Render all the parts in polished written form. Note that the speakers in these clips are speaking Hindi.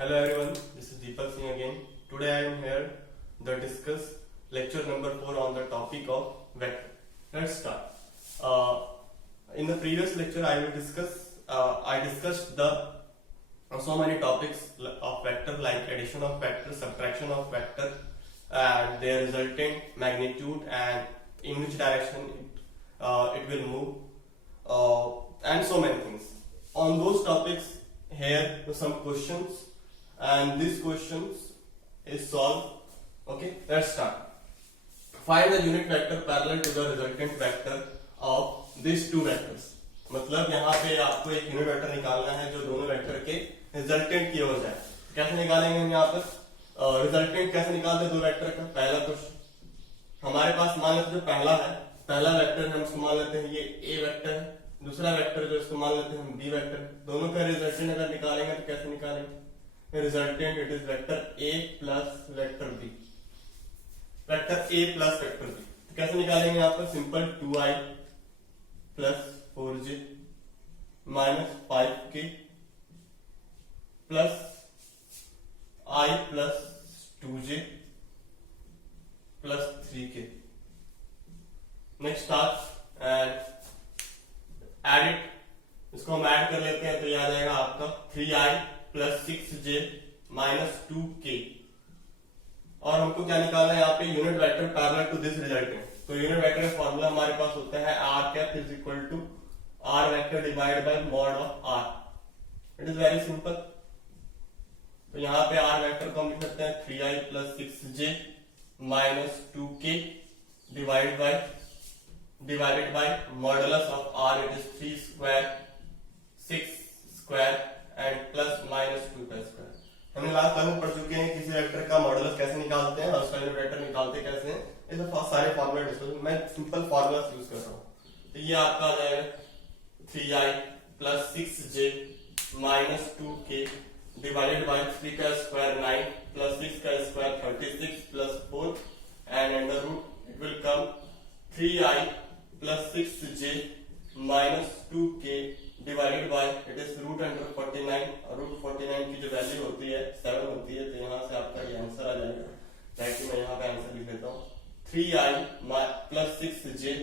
Hello everyone, this is Deepak Singh again. Today I am here to discuss lecture number 4 on the topic of vector. Let's start. In the previous lecture I discussed the so many topics of vector like addition of vector, subtraction of vector and their resultant magnitude and in which direction it will move and so many things. On those topics here some questions and these questions is solved. Okay, let's start. Find the unit vector parallel to the resultant vector of these two vectors. मतलब यहाँ पे आपको एक यूनिट वेक्टर निकालना है जो दोनों वेक्टर के रिजल्टेंट की ओर जाए. कैसे निकालेंगे हम यहाँ पर रिजल्टेंट कैसे निकालते हैं दो वेक्टर का? पहला क्वेश्चन हमारे पास मान लेते जो पहला वेक्टर हम इसको मान लेते हैं ये ए वेक्टर है, दूसरा वेक्टर जो इसको मान लेते हैं हम बी वेक्टर. दोनों का रिजल्टेंट अगर निकालेंगे तो कैसे निकालेंगे? Resultant it is vector A plus vector B. Vector A plus vector B कैसे निकालेंगे? यहाँ पर simple 2i plus 4j minus 5k plus i plus 2j plus 3k. Next task and add it. इसको हम ऐड कर लेते हैं तो ये आ जाएगा आपका 3i plus 6j minus 2k. और हमको क्या निकालना है यहाँ पे? Unit vector parallel to this resultant. तो यूनिट वेक्टर का फॉर्मूला हमारे पास होता है r cap is equal to r vector divide by mod of r. It is very simple. तो यहाँ पे r वेक्टर को हम लिख सकते हैं 3i plus 6j minus 2k divided bye modulus of r it is 3 square 6 square and plus minus 2 का स्क्वायर. हमने लास्ट क्लास में पढ़ चुके हैं किसी वेक्टर का मॉडुलस कैसे निकालते हैं और उसका यूनिट वेक्टर निकालते कैसे हैं. ये तो सारे फॉर्मूला डिस्कस मैं सिंपल फॉर्मूला यूज कर रहा हूँ. तो ये आपका आ जाएगा 3i plus 6j minus 2k divided bye 3 का स्क्वायर 9 प्लस 6 का square 36 plus 4 and under root it will come 3i plus 6j minus 2k divided by it is root under 49. और रूट 49 की जो वैल्यू होती है 7 होती है. तो यहाँ से आपका ये आंसर आ जाएगा. ताकि मैं यहाँ पे आंसर लिख देता हूँ 3i plus 6j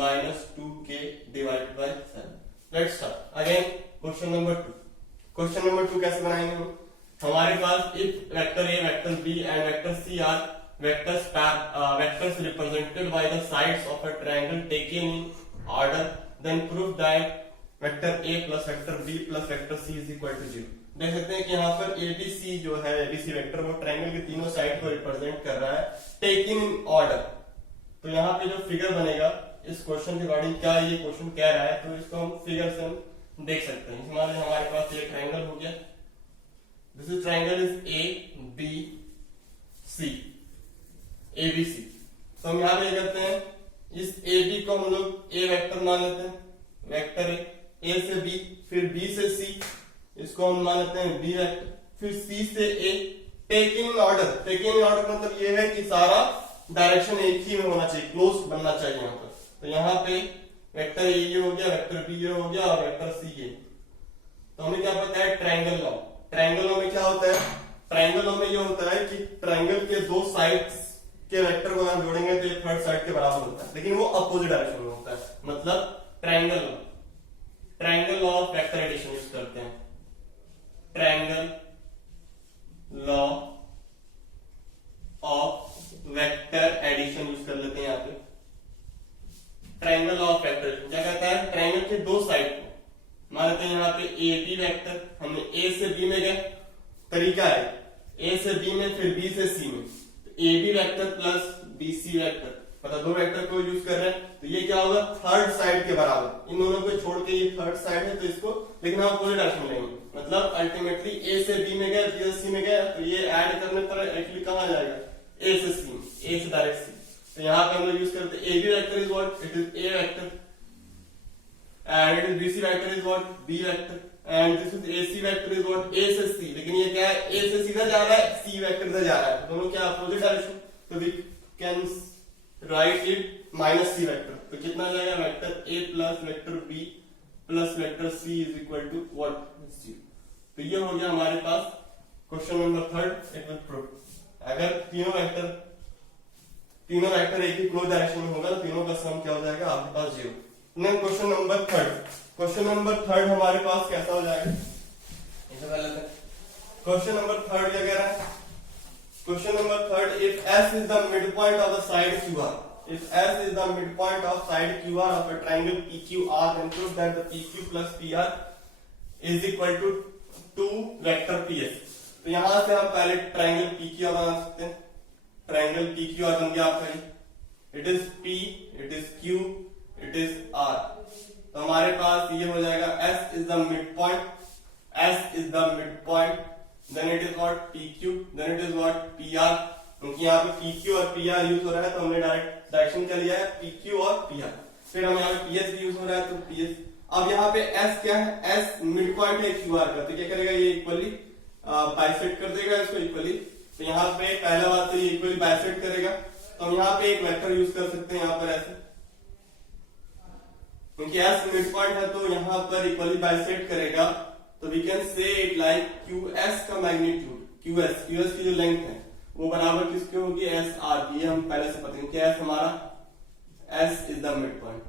minus 2k divided by 7. Let's start again question number 2. Question number 2 कैसे बनाएंगे हम? हमारे पास if vector a vector b and vector c are vectors represented by the sides of a triangle taken in order, then prove that vector a plus vector b plus vector c is equal to 0. देख सकते हैं कि यहाँ पर abc जो है abc वेक्टर वो ट्रायंगल के तीनों साइड को रिप्रेजेंट कर रहा है टेकन इन ऑर्डर. तो यहाँ पे जो फिगर बनेगा इस क्वेश्चन के अकॉर्डिंग क्या ये क्वेश्चन कह रहा है तो इसको हम फिगर से हम देख सकते हैं. मान लीजिए हमारे पास ये ट्रायंगल हो गया. This is triangle is A B C ABC. तो हम यहाँ पे करते हैं इस AB को हम लोग A वेक्टर मान लेते हैं. वेक्टर A से B फिर B से C इसको हम मान लेते हैं B वेक्टर फिर C से A. Taking in order. Taking in order मतलब ये है कि सारा डायरेक्शन एक ही में होना चाहिए, क्लोज बनना चाहिए यहाँ पर. तो यहाँ पे वेक्टर A ये हो गया, वेक्टर B ये हो गया और वेक्टर C ये. तो हमें क्या पता है? Triangle law. ट्रायंगल लॉ में क्या होता है? ट्रायंगल लॉ में ये होता है कि ट्रायंगल के दो साइड्स के वेक्टर को हम जोड़ेंगे तो ये थर्ड साइड के बराबर होता है, लेकिन वो अपोजिट डायरेक्शन में होता है. मतलब triangle law of vector addition use करते हैं. Triangle law of vector addition use कर लेते हैं. यहाँ पे triangle law of vector addition क्या कहता है? ट्रायंगल के दो साइड को मान लेते हैं यहाँ पे ए बी वेक्टर. हमने ए से बी में गए. तरीका है ए से बी में फिर बी से सी में. A B vector plus B C vector मतलब दो वेक्टर को यूज कर रहे हैं. तो ये क्या होगा? थर्ड साइड के बराबर. इन दोनों को छोड़ के ये थर्ड साइड है तो इसको लेकिन हम अपोजिट डायरेक्शन में लेंगे. मतलब अल्टीमेटली ए से बी में गए, बी से सी में गए तो ये ऐड करने पर एक्चुअली कहाँ जाएगा? ए से सी, ए से डायरेक्ट सी. तो यहाँ पे हम लोग यूज करते हैं A B vector is what? It is A vector and it is B C vector is what? B vector and this is AC vector is what? A से C. लेकिन ये क्या है? A से सीधा जा रहा है, C वेक्टर इधर जा रहा है. दोनों क्या अपोजिट डायरेक्शन. तो we can write it minus C vector. तो कितना जाएगा? Vector A plus vector B plus vector C is equal to what? 0. तो ये हो गया हमारे पास question number third it will prove अगर तीनों वेक्टर एक ही क्लोज डायरेक्शन में होगा तो तीनों का सम क्या हो जाएगा आपके पास 0। नेक्स्ट क्वेश्चन नंबर थर्ड हमारे पास कैसा हो जाएगा इसे पहले क्वेश्चन नंबर थर्ड क्या कह रहा है। Question number third if S is the midpoint of the side QR, if S is the midpoint of side QR of a triangle PQR, then prove that the PQ plus PR is equal to 2 vector PS। तो यहां से हम पहले ट्राइंगल PQR बना सकते हैं। ट्राइंगल PQR बन गया आपका, it is P, it is Q, it is R। तो हमारे पास ये हो जाएगा S is the midpoint, S is the midpoint, then it is what PQ, then it is what PR। क्योंकि यहाँ पे PQ और PR यूज हो रहा है तो हमने डायरेक्ट डायरेक्शन क्या लिया है PQ और PR। फिर हम यहाँ पे PS भी यूज हो रहा है तो PS। अब यहाँ पे S क्या है, S मिड पॉइंट है QR का, तो क्या करेगा ये इक्वली बाइसेक्ट कर देगा इसको इक्वली। तो यहाँ पे पहला बात तो ये इक्वली बाइसेक्ट करेगा, तो हम यहाँ पे एक वेक्टर यूज कर सकते हैं यहाँ पर ऐसे, क्योंकि S मिड पॉइंट है तो यहाँ पर इक्वली बाइसेक्ट करेगा। तो we can say it like QS का मैग्नीट्यूड, QS की जो लेंथ है वो बराबर किसकी होगी, SR की। ये हम पहले से पता है कि S हमारा S is the mid point,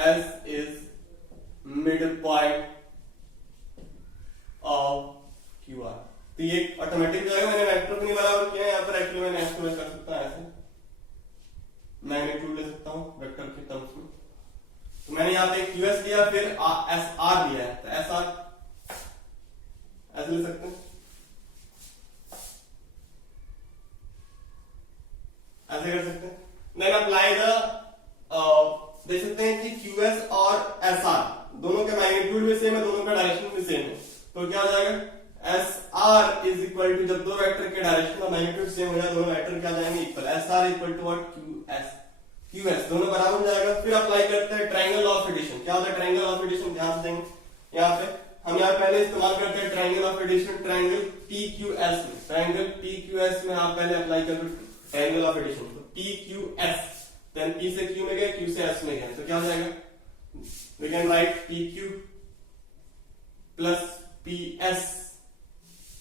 S is mid point of QR। तो ये ऑटोमेटिक जो है मैंने वेक्टर को नहीं बराबर किया है यहाँ पर, एक्चुअली मैंने S को कर सकता है ऐसे मैग्नीट्यूड ले सकता हूँ वेक्टर के टर्म्स में। तो मैंने यहाँ पे QS लिया फिर SR लिया है, तो SR ऐसे ले सकते हैं, ऐसे कर सकते हैं। देन अप्लाई द देख सकते हैं कि QS और SR दोनों का मैग्नीट्यूड भी सेम है, दोनों का डायरेक्शन भी सेम है। तो क्या हो जाएगा SR इज इक्वल टू, जब दो वेक्टर के डायरेक्शन और मैग्नीट्यूड सेम हो जाए दोनों वेक्टर क्या जाएंगे equal, SR equal to what QS दोनों बराबर हो जाएगा। फिर अप्लाई करते हैं ट्रायंगल ऑफ एडिशन। क्या होता है ट्रायंगल ऑफ एडिशन, ध्यान से देंगे यहाँ पे हम यहाँ पहले इस्तेमाल करते हैं triangle of addition triangle PQS में। ट्रायंगल PQS में आप पहले अप्लाई कर ट्रायंगल ऑफ एडिशन, तो PQS देन P से Q में गए, Q से S में गए, तो क्या हो जाएगा we can write PQ plus PS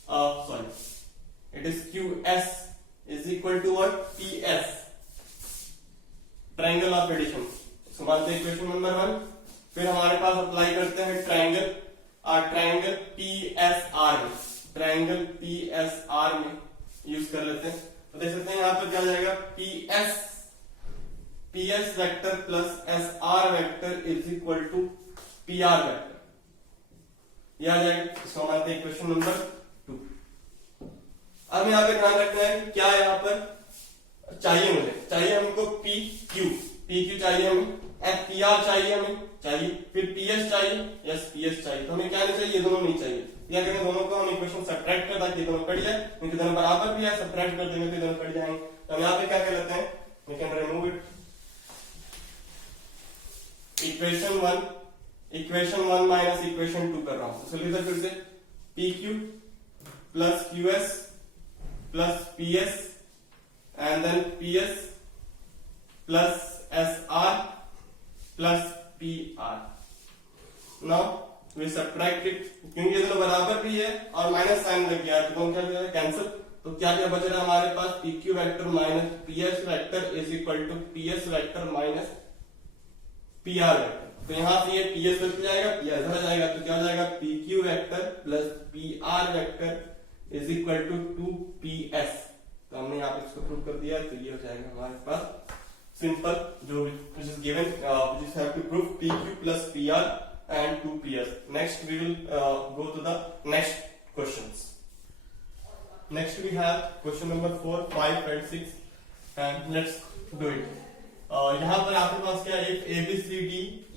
sorry it is QS is equal to what PS triangle of addition. So मानते हैं इक्वेशन नंबर 1। फिर हमारे पास अप्लाई करते हैं ट्रायंगल PSR में, ट्रायंगल PSR में यूज कर लेते हैं। तो देख सकते हैं यहाँ पर क्या जाएगा PS vector plus SR vector is equal to PR vector, यह आ जाएगा। इसको मानते हैं इक्वेशन नंबर 2। अब यहाँ पे ध्यान रखना है कि क्या यहाँ पर चाहिए, मुझे चाहिए हमको PQ चाहिए हमें, PR चाहिए हमें चाहिए, फिर PS चाहिए, यस PS चाहिए। तो हमें क्या नहीं चाहिए, ये दोनों नहीं चाहिए। क्या करें दोनों को हम इक्वेशन सब्ट्रैक्ट कर ताकि दोनों कट जाए, क्योंकि दोनों बराबर भी है, सब्ट्रैक्ट कर देंगे तो दोनों कट जाएंगे। तो हम यहाँ पे क्या कर लेते हैं, we can remove it. Equation 1 minus equation 2 कर रहा हूं, चलिए तो फिर से PQ plus QS plus PS and then PS plus SR plus PR। Now we subtract it, क्योंकि ये दोनों बराबर भी है और माइनस साइन लग गया है, तो कौन क्या कैंसिल। तो क्या क्या बच रहा है हमारे पास, PQ vector minus PS vector is equal to PS vector minus PR vector. तो यहाँ से ये PS बच जाएगा, PR इधर जाएगा, तो क्या हो जाएगा PQ vector plus PR vector is equal to 2PS। तो हमने यहाँ पे इसको प्रूव कर दिया, तो ये हो जाएगा हमारे पास सिंपल जो which is given which is have to prove PQ plus PR and 2PS। Next we will go to the next questions। Next we have question number 4, 5 and 6 and let's do it। यहाँ पर आपके पास क्या है, ABCD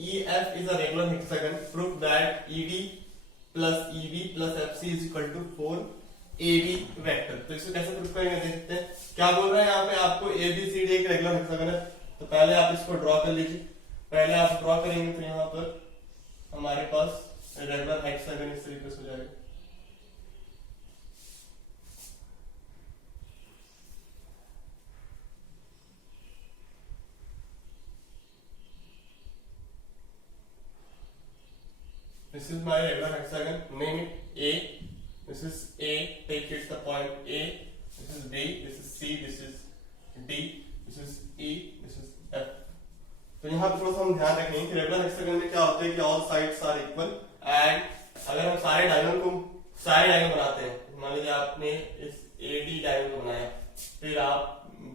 EF is a regular hexagon, prove that ED plus EB plus FC is equal to 4AB vector. तो इसको कैसे प्रूव करेंगे देखते हैं। क्या बोल रहा है यहाँ पे आपको ABCD एक रेगुलर हेक्सागन है, तो पहले आप इसको ड्रॉ कर लीजिए। पहले आप ड्रॉ करेंगे तो यहाँ पर हमारे पास रेगुलर हेक्सागन इस तरीके से हो जाएगा। This is my regular hexagon, name it A this is A, take it the point A, this is B, this is C, this is D, this is E, this is F. तो यहाँ पे थोड़ा सा हम ध्यान रखेंगे कि रेगुलर हेक्सागन में क्या होता है कि all sides are equal and अगर हम सारे डायगोनल बनाते हैं, मान लीजिए आपने इस AD डायगोनल बनाया, फिर आप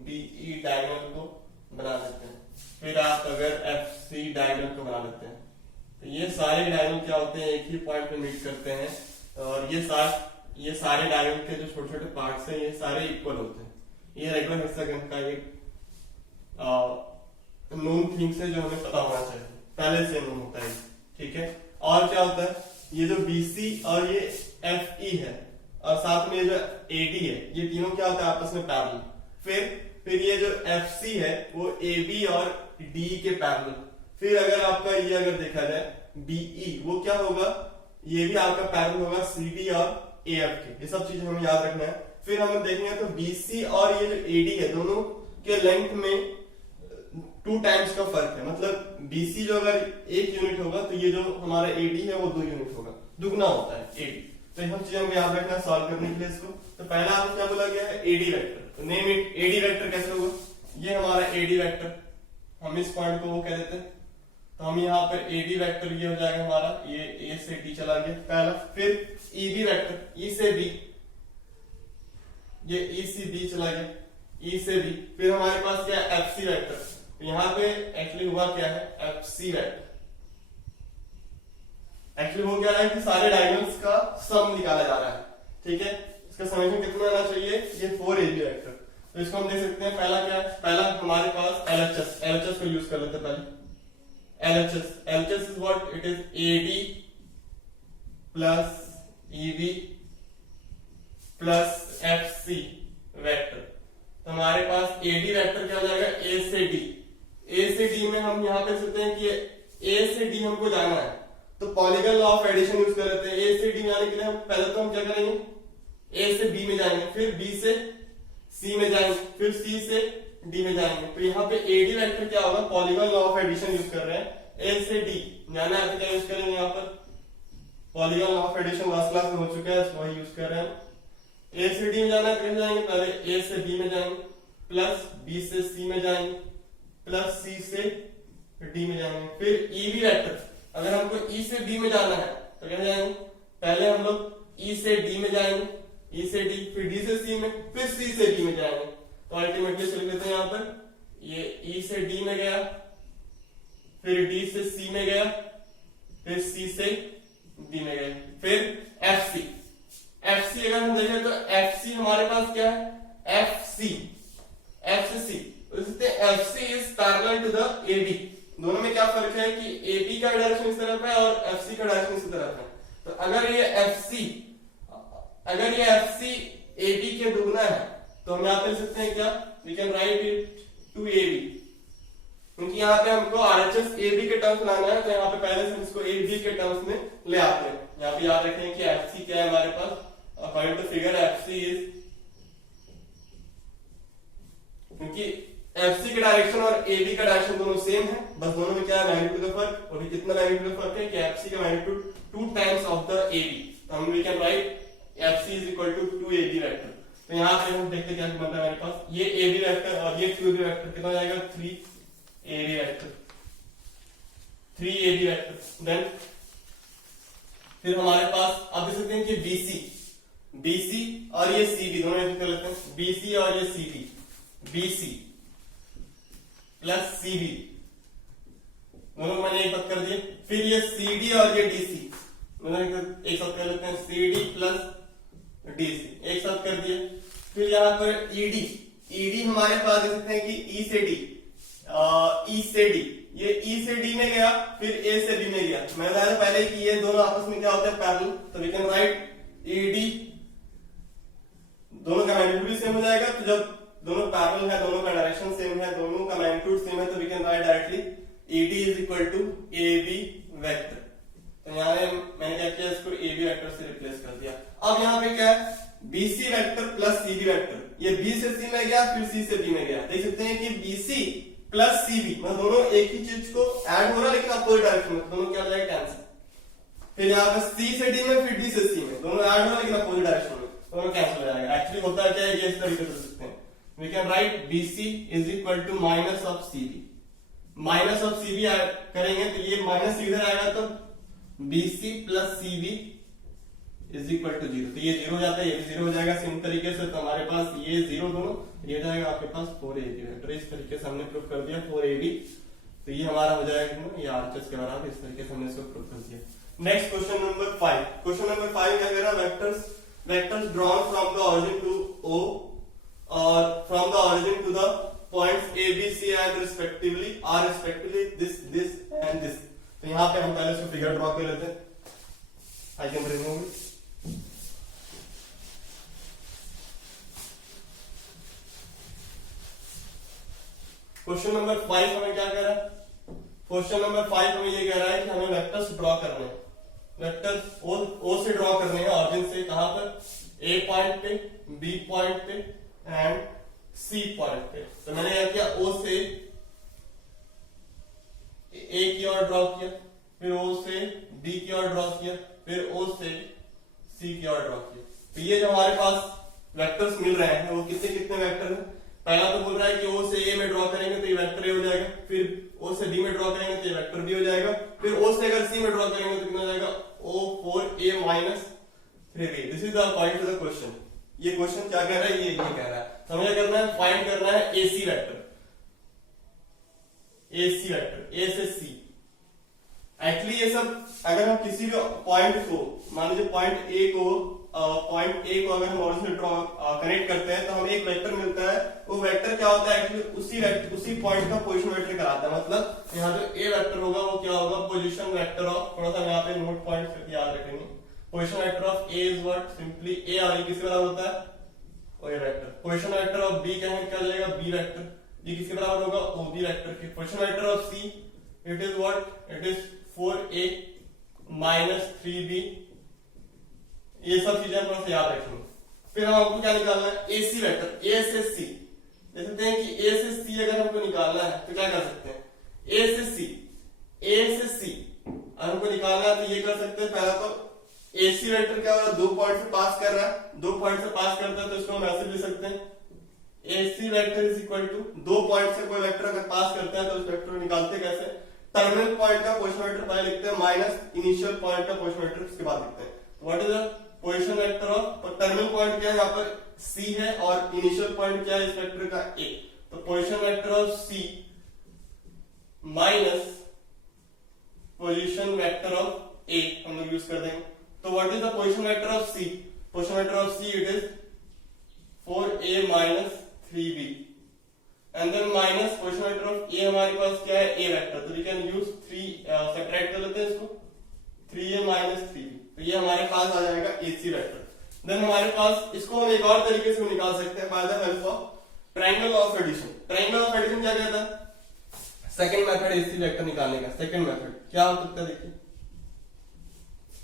BE डायगोनल को बना सकते हैं, फिर आप अगर FC डायगोनल को बना लेते हैं, तो ये सारे डायगोनल क्या होते हैं, एक ही पॉइंट पे मीट करते हैं और ये सारे डायगोनल के जो छोटे छोटे पार्ट्स हैं ये सारे इक्वल होते हैं। ये रेगुलर हेक्सागन का एक नोन थिंग्स है जो हमें पता होना चाहिए, पहले से नोन होता है, ठीक है। और क्या होता है, ये जो BC और ये FE है और साथ में ये जो AD है, ये तीनों क्या होता है आपस में पैरेलल। फिर ये जो FC है वो AB और DE के पैरेलल। फिर अगर आपका ये अगर देखा जाए BE, वो क्या होगा, ये भी आपका पैरेलल होगा CD और AF के। ये सब चीजें हमें याद रखना है। फिर हम देखेंगे तो BC और ये जो AD है, दोनों के लेंथ में 2 टाइम्स का फर्क है। मतलब BC जो अगर 1 यूनिट होगा तो ये जो हमारा AD है वो 2 यूनिट होगा, दुगना होता है AD। तो इन सब चीजों को याद रखना है सॉल्व करने के लिए इसको। तो पहला आपको क्या बोला गया है, AD वेक्टर। तो नेम इट AD वेक्टर कैसे होगा, ये हमारा AD वेक्टर, हम इस पॉइंट को वो कह देते हैं। तो हम यहाँ पर AD वेक्टर ये हो जाएगा हमारा, ये A से D चला गया पहला। फिर EB वेक्टर, E से B, ये E से B चला गया, E से B। फिर हमारे पास क्या है FC वेक्टर, तो यहाँ पे एक्चुअली हुआ क्या है, FC वेक्टर। एक्चुअली हो क्या रहा है कि सारे डायगोनल्स का सम निकाला जा रहा है, ठीक है। इसका समेशन कितना आना चाहिए, ये 4AB वेक्टर। तो इसको हम देख सकते हैं, पहला क्या है, पहला हमारे पास LHS को यूज कर लेते हैं पहले। LHS is what, it is AD plus EB plus FC vector. तो हमारे पास AD वेक्टर क्या हो जाएगा, A से D। A से D में हम यहाँ पे सकते हैं कि A से D हमको जाना है, तो polygon law of addition use कर लेते हैं। A से D जाने के लिए हम पहले तो हम क्या करेंगे, A से B में जाएंगे, फिर B से C में जाएंगे, फिर C से D में जाएंगे। तो यहाँ पे AD वेक्टर क्या होगा, polygon law of addition use कर रहे हैं। A से D जाना है तो क्या यूज करेंगे, यहाँ पर polygon law of addition last class में हो चुका है, वही यूज कर रहे हैं। A से D में जाना है, कहीं जाएंगे, पहले A से B में जाएंगे, प्लस B से C में जाएंगे, प्लस C से D में जाएंगे। फिर EB वेक्टर, अगर हमको E से B में जाना है तो क्या जाएंगे, पहले हम लोग E से D में जाएंगे, E से D, फिर D से C में, फिर C से D में जाएंगे। तो अल्टीमेटली चल लेते हैं यहाँ पर, ये E से D में गया, फिर D से C में गया, फिर C से D में गया, फिर FC अगर हम देखें तो FC हमारे पास क्या है, FC FC is parallel to the AB। दोनों में क्या फर्क है कि AB का डायरेक्शन इस तरफ है और FC का डायरेक्शन इस तरफ है। तो अगर ये FC AB के दुगना है तो हम यहाँ पे लिख सकते हैं क्या, we can write it 2AB, क्योंकि यहाँ पे हमको RHS AB के टर्म्स लाना है, तो यहाँ पे पहले से हम इसको AB के टर्म्स में ले आते हैं। यहाँ पे याद रखें कि FC क्या है हमारे पास, according to figure FC is, क्योंकि FC का डायरेक्शन और AB का डायरेक्शन दोनों सेम है, बस दोनों में क्या है, मैग्नीट्यूड का फर्क। और कितना मैग्नीट्यूड का फर्क है कि FC का magnitude 2 times of the AB। तो हम we can write FC is equal to 2AB vector. तो यहाँ पे हम देखते हैं क्या बनता है हमारे पास, ये AB वेक्टर और ये 2AB वेक्टर कितना हो जाएगा, 3AB vector, 3AB vector. Then फिर हमारे पास आप देख सकते हैं कि BC और ये CB दोनों ऐसे कर लेते हैं, BC और ये CB, BC प्लस CB दोनों मैंने एक साथ कर दिए। फिर ये CD और ये DC मतलब एक साथ कर लेते हैं, CD प्लस DC एक साथ कर दिए। फिर यहाँ पर ED हमारे पास देख सकते हैं कि E से D, ये E से D में गया, फिर A से B में गया। मैंने बताया था पहले कि ये दोनों आपस में क्या होता है, पैरेलल। तो वी कैन राइट ED, दोनों का मैग्नीट्यूड भी सेम हो जाएगा। तो जब दोनों पैरेलल है, दोनों का डायरेक्शन सेम है, दोनों का मैग्नीट्यूड सेम है, तो we can write directly ED is equal to AB vector. तो यहाँ मैंने क्या किया, इसको AB वेक्टर से रिप्लेस कर दिया। अब यहाँ पे क्या है, BC vector plus CB vector, ये B से C में गया, फिर C से B में गया। देख सकते हैं कि BC प्लस CB मतलब दोनों एक ही चीज को ऐड हो रहा है, लेकिन अपोजिट डायरेक्शन में, दोनों क्या हो जाएगा, कैंसिल। फिर यहाँ पे सी से डी में, फिर डी से सी में, दोनों ऐड हो लेकिन अपोजिट डायरेक्शन में, दोनों कैंसिल हो जाएगा। एक्चुअली होता है क्या है, ये इस तरीके से लिख सकते हैं, we can write BC is equal to minus of CB। Minus of CB करेंगे तो ये माइनस इधर आएगा तो BC plus CB is equal to 0, तो ये 0 हो जाता है, ये भी 0 हो जाएगा सेम तरीके से। तो हमारे पास ये 0 दोनों, ये जाएगा आपके पास 4AB वेक्टर। इस तरीके से हमने प्रूव कर दिया 4AB, तो ये हमारा हो जाएगा ये RHS के बराबर। इस तरीके से हमने इसको प्रूव कर दिया। Next question number 5। Question number 5 क्या कह रहा है, vectors drawn from the origin to O और from the origin to the points A, B, C and respectively are respectively this and this. तो यहाँ पे हम पहले इसको फिगर ड्रॉ कर लेते हैं। I can remove it. Question number 5 हमें क्या कह रहा है, क्वेश्चन नंबर 5 हमें ये कह रहा है कि हमें वेक्टर्स ड्रॉ करने हैं, वेक्टर्स O से ड्रॉ करने हैं, ऑरिजिन से, कहां पर, A पॉइंट पे, B पॉइंट पे एंड C पॉइंट पे। तो मैंने क्या किया, O से A की ओर ड्रॉ किया, फिर O से B की ओर ड्रॉ किया, फिर O से C की ओर ड्रॉ किया। तो ये जो हमारे पास वेक्टर्स मिल रहे हैं वो कितने कितने वेक्टर हैं। पहला तो बोल रहा है कि O से A में ड्रॉ करेंगे तो ये वेक्टर A हो जाएगा, फिर O से B में ड्रॉ करेंगे तो ये वेक्टर B हो जाएगा, फिर O से अगर C में ड्रॉ करेंगे तो कितना हो जाएगा, O4A minus 3B। This is the point two the question. ये क्वेश्चन क्या कह रहा है, ये कह रहा है हमें क्या करना है, फाइंड करना है AC vector, AC vector A से C। एक्चुअली ये सब अगर हम किसी भी पॉइंट को, मान लीजिए पॉइंट A को अगर हम ऑरिजिन ड्रॉ कनेक्ट करते हैं तो हमें एक वेक्टर मिलता है। वो वेक्टर क्या होता है, एक्चुअली उसी पॉइंट का पोजीशन वेक्टर कराता है। मतलब यहाँ जो A वेक्टर होगा वो क्या होगा, पोजीशन वेक्टर ऑफ, थोड़ा सा यहाँ पे नोट पॉइंट करके याद रखेंगे, position vector of A is what, simply A, और ये किसके बराबर होता है, ओ A vector. Position vector of B क्या जाएगा, B वेक्टर, ये किसके बराबर होगा, OB वेक्टर के। Position vector of C it is what, it is 4A minus 3B। ये सब चीजें थोड़ा सा याद रखेंगे। फिर हम आपको क्या निकालना है, AC वेक्टर A से C। देखते हैं कि A से C अगर हमको निकालना है तो क्या कर सकते हैं, A से C अगर हमको निकालना है तो ये कर सकते हैं। पहला तो AC वेक्टर क्या हो रहा है, 2 पॉइंट से पास कर रहा है, 2 पॉइंट से पास करता है तो इसको हम ऐसे लिख सकते हैं, AC vector is equal to 2 point से कोई वेक्टर अगर पास करता है तो उस वेक्टर को निकालते कैसे, टर्मिनल पॉइंट का पोजीशन वेक्टर पहले लिखते हैं माइनस इनिशियल पॉइंट का पोजीशन वेक्टर उसके बाद लिखते हैं। What is the position vector of, terminal point क्या है यहाँ पर C है और इनिशियल पॉइंट क्या है इस वेक्टर का A। तो position vector of C minus position vector of A हम लोग यूज कर देंगे। तो what is the position vector of C, position vector of C it is 4A minus 3B and then minus position vector of A हमारे पास क्या है, A वेक्टर। तो वी कैन यूज 3, सेपरेट कर लेते हैं इसको, 3A माइनस 3B। तो ये हमारे पास आ जाएगा AC वेक्टर। देन हमारे पास इसको हम एक और तरीके से निकाल सकते हैं, by the help of triangle of addition. Triangle of addition क्या कहता है, सेकंड मेथड AC वेक्टर निकालने का। सेकंड मेथड क्या हो सकता है, देखिए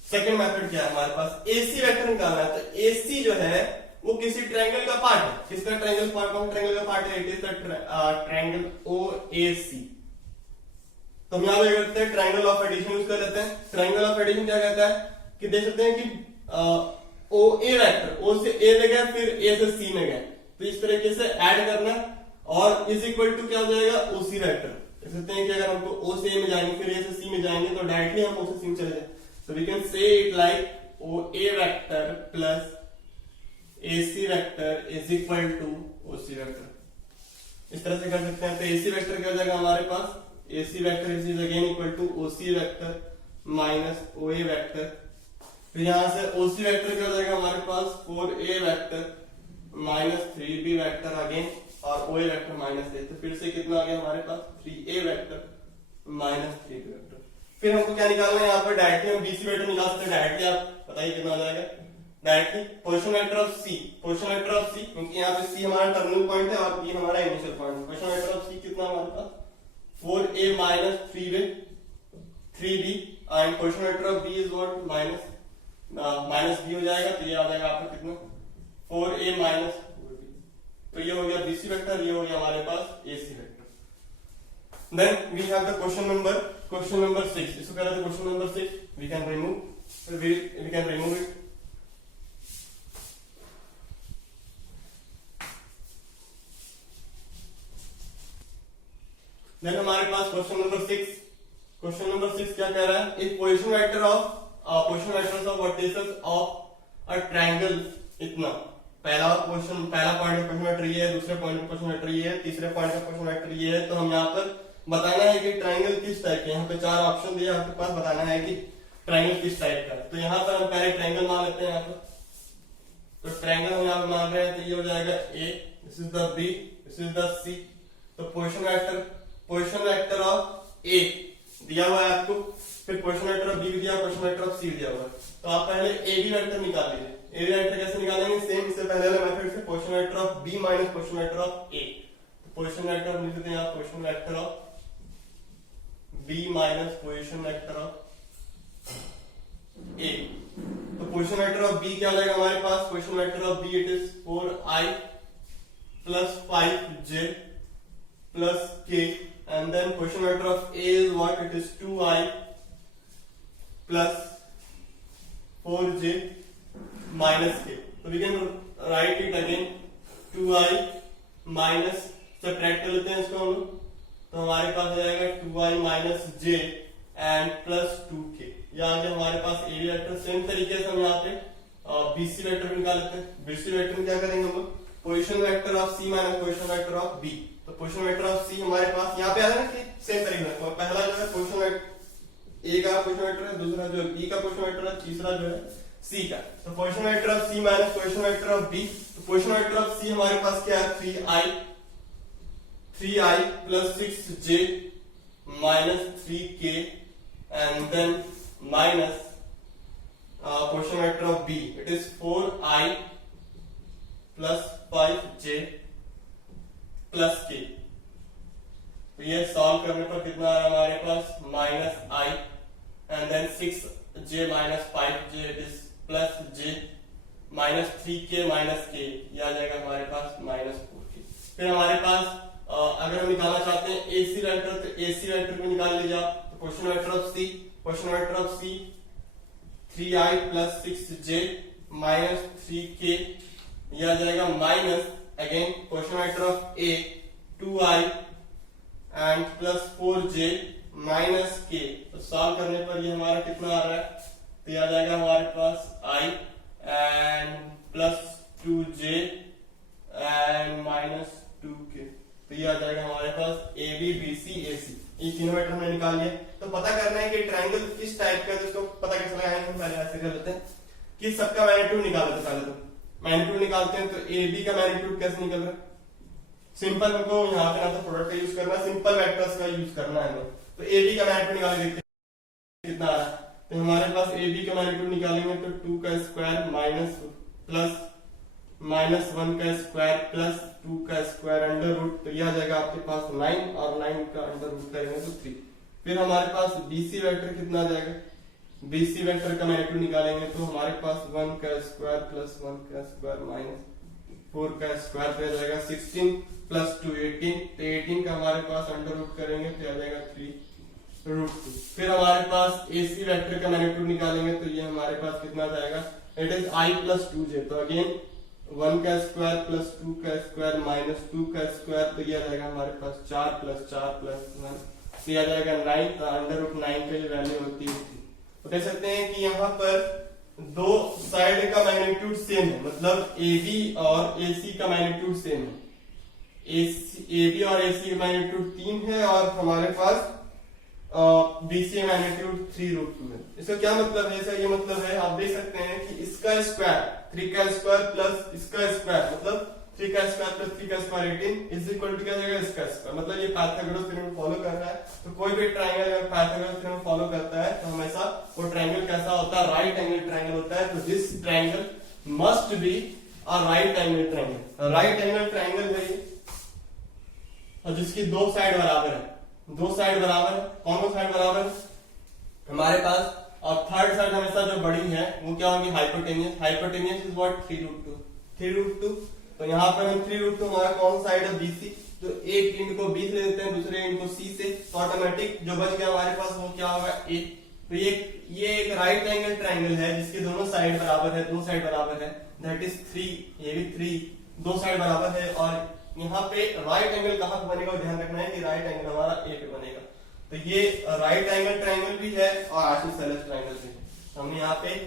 सेकंड मेथड क्या है हमारे पास, AC वेक्टर निकालना है। तो AC जो है वो किसी ट्रायंगल का पार्ट है, किसका ट्रायंगल पार्ट, कौन ट्रायंगल का पार्ट है, it is the triangle OAC। तो हम यहां पे करते हैं ट्रायंगल ऑफ एडिशन यूज कर लेते हैं। ट्रायंगल ऑफ एडिशन क्या कहता है कि देख सकते हैं कि OA वेक्टर O से A में गया, फिर A से C में गया, तो इस तरीके से ऐड करना और इज इक्वल टू क्या हो जाएगा, OC वेक्टर। देख सकते हैं कि अगर हमको O से A में जाएंगे फिर A से C में जाएंगे तो डायरेक्टली हम O से C में चले जाए। So we can say it like OA vector plus AC vector is equal to OC vector। इस तरह से कर सकते हैं। तो AC vector क्या हो जाएगा हमारे पास, AC vector is again equal to OC vector minus OA vector। फिर यहाँ से OC vector क्या हो जाएगा हमारे पास 4A vector minus 3B vector again और OA vector minus A। तो फिर से कितना आ गया हमारे पास 3A vector minus 3B vector। फिर हमको क्या निकालना है, यहाँ पर डायरेक्टली हम BC वेक्टर निकाल सकते हैं। डायरेक्टली आप बताइए कितना आ जाएगा, directly position vector of C, position vector of C क्योंकि यहाँ पे C हमारा टर्मिनल पॉइंट है और B हमारा इनिशियल पॉइंट है। पोजीशन वेक्टर ऑफ C कितना हमारे पास 4A minus 3B and position vector of B is what minus B हो जाएगा। तो ये आ जाएगा आपका कितना 4A माइनस 4B। तो ये हो गया BC वेक्टर, ये हो गया हमारे पास AC vector. Then we have the question number 6। इसको कह रहे थे question number 6, we can remove So we can remove it. Then हमारे पास क्वेश्चन नंबर 6. क्वेश्चन नंबर 6 क्या कह रहा है? If position vector of vertices of a triangle इतना. पहला पॉइंट में क्वेश्चन वेक्टर ये है, दूसरे पॉइंट में क्वेश्चन वेक्टर ये है, तीसरे पॉइंट में क्वेश्चन वेक्टर ये है. तो हम यहाँ पर बताना है कि ट्रायंगल किस टाइप के. यहाँ पे 4 ऑप्शन दिए आपके पास, बताना है कि ट्रायंगल किस टाइप का है. तो यहाँ पर हम पहले ट्रायंगल मान लेते हैं. यहाँ पर तो ट्रायंगल हम यहाँ पर मान रहे हैं, तो ये हो जाएगा A, this is the B, this is the C. तो पोजीशन वेक्टर ऑफ A दिया हुआ है आपको, फिर पोजीशन वेक्टर ऑफ B भी दिया, पोजीशन वेक्टर ऑफ C दिया हुआ है. तो आप पहले AB वेक्टर निकाल लीजिए. AB वेक्टर कैसे निकालेंगे? सेम इससे पहले वाला मेथड से, position vector of B minus position vector of A. Position vector लिख देते हैं आप, position vector of B minus position vector of A. तो पोजीशन वेक्टर ऑफ B क्या हो जाएगा हमारे पास? Position vector of B it is 4i plus 5j plus k, and then position vector of A is what? It is 2i plus 4j minus k. So we can write it again, 2i minus, subtract कर लेते हैं इसको हम लोग. तो हमारे पास आ जाएगा 2i minus j and plus 2k. यहाँ आगे हमारे पास A वेक्टर. सेम तरीके से हम यहाँ पे BC वेक्टर निकाल लेते हैं. BC वेक्टर में क्या करेंगे हम लोग? Position vector of C minus position vector of B. तो पोजीशन वेक्टर ऑफ C हमारे पास यहाँ पे आ रहा है कि सेम तरीके से. पहला जो है पोजीशन वेक्टर A का पोजीशन वेक्टर है, दूसरा जो है B का पोजीशन वेक्टर है, तीसरा जो है C का. तो position vector of C minus position vector of B. तो पोजीशन वेक्टर ऑफ C हमारे पास क्या है? 3i plus 6j minus 3k, and then minus position vector of B, it is 4i plus 5j plus k. तो ये सॉल्व करने पर कितना आ रहा है हमारे पास? Minus i and then 6j minus 5j, it is plus j minus 3k minus k. ये आ जाएगा हमारे पास minus 4k. फिर हमारे पास अगर हम निकालना चाहते हैं AC वेक्टर, तो AC वेक्टर को निकाल लीजिए आप. तो position vector of C, position vector of C 3i plus 6j minus 3k. ये आ जाएगा minus again position vector of A 2i and plus 4j minus k. तो सॉल्व करने पर ये हमारा कितना आ रहा है? तो ये आ जाएगा हमारे पास i and plus 2j and minus 2k. तो ये आ जाएगा हमारे पास AB BC AC. ये तीनों वेक्टर हमने निकाल लिए. तो पता करना है कि ट्रायंगल किस टाइप का है, जिसको पता कैसे लगाएंगे हम पहले ऐसे कर लेते हैं कि सबका मैग्नीट्यूड निकाल लेते हैं. पहले तो मैग्नीट्यूड निकालते हैं. तो AB का मैग्नीट्यूड कैसे निकल रहा है? सिंपल हमको यहाँ पे ना तो प्रोडक्ट का यूज करना है, सिंपल वेक्टर्स का यूज करना है हमें. तो AB का मैग्नीट्यूड निकाल देखते हैं कितना आ रहा है. तो हमारे पास AB का मैग्नीट्यूड निकालेंगे तो 2 का स्क्वायर माइनस प्लस माइनस 1 का स्क्वायर प्लस 2 का स्क्वायर अंडर रूट. तो यह आ जाएगा आपके पास 9 और 9 का अंडर रूट करेंगे तो 3. फिर हमारे पास BC वेक्टर कितना आ जाएगा? BC वेक्टर का मैग्नीट्यूड निकालेंगे तो हमारे पास 1 का स्क्वायर प्लस 1 का स्क्वायर माइनस 4 का स्क्वायर पे आ जाएगा 16 प्लस 2 18. तो 18 का हमारे पास अंडर रूट करेंगे तो आ जाएगा 3 रूट 2. फिर हमारे पास AC वेक्टर का मैग्नीट्यूड निकालेंगे तो ये हमारे पास कितना आ जाएगा? It is I plus 2j. तो अगेन 1 का स्क्वायर प्लस 2 का स्क्वायर माइनस 2 का स्क्वायर. तो ये आ जाएगा हमारे पास 4 प्लस 1. तो ये आ जाएगा 9. तो अंडर रूट 9 का ये वैल्यू होती है. तो देख सकते हैं कि यहाँ पर दो साइड का मैग्नीट्यूड सेम है, मतलब AB और AC का मैग्नीट्यूड सेम है. AB और AC का मैग्नीट्यूड 3 है और हमारे पास BC मैग्नीट्यूड 3 रूट 2 है. इसका क्या मतलब है? इसका ये मतलब है, आप देख सकते हैं कि इसका स्क्वायर 3 का स्क्वायर प्लस इसका स्क्वायर मतलब 3 का स्क्वायर प्लस 3 का स्क्वायर 18 इज इक्वल टू क्या जाएगा? इसका स्क्वायर. मतलब ये पाइथागोरस थ्योरम फॉलो कर रहा है. तो कोई भी ट्रायंगल अगर पाइथागोरस थ्योरम फॉलो करता है तो हमेशा वो ट्रायंगल कैसा होता है? राइट एंगल ट्रायंगल होता है. तो this triangle must be a right angle triangle. Right angle triangle है और जिसकी दो साइड बराबर है. दो साइड बराबर है. कौन साइड बराबर है? हमारे पास. और थर्ड साइड हमेशा जो बड़ी है वो क्या होगी? Hypotenuse. Hypotenuse is what? 3 root 2. 3 root 2. तो यहाँ पर हम 3 रूट 2 हमारा कौन साइड है? BC. तो एक इंड को B से लेते हैं, दूसरे इंड को C से. तो ऑटोमेटिक जो बच गया हमारे पास वो क्या होगा? A. तो ये एक राइट एंगल ट्राइंगल है जिसके दोनों साइड बराबर है, दोनों साइड बराबर है, दैट इज 3, ये भी 3, दो साइड बराबर है। और यहाँ पे राइट एंगल कहाँ पे बनेगा, ध्यान रखना है कि राइट एंगल हमारा ए पे बनेगा। तो ये राइट एंगल ट्राइंगल भी है और आइसोसेलेस ट्राइंगल भी है। हमने यहाँ पे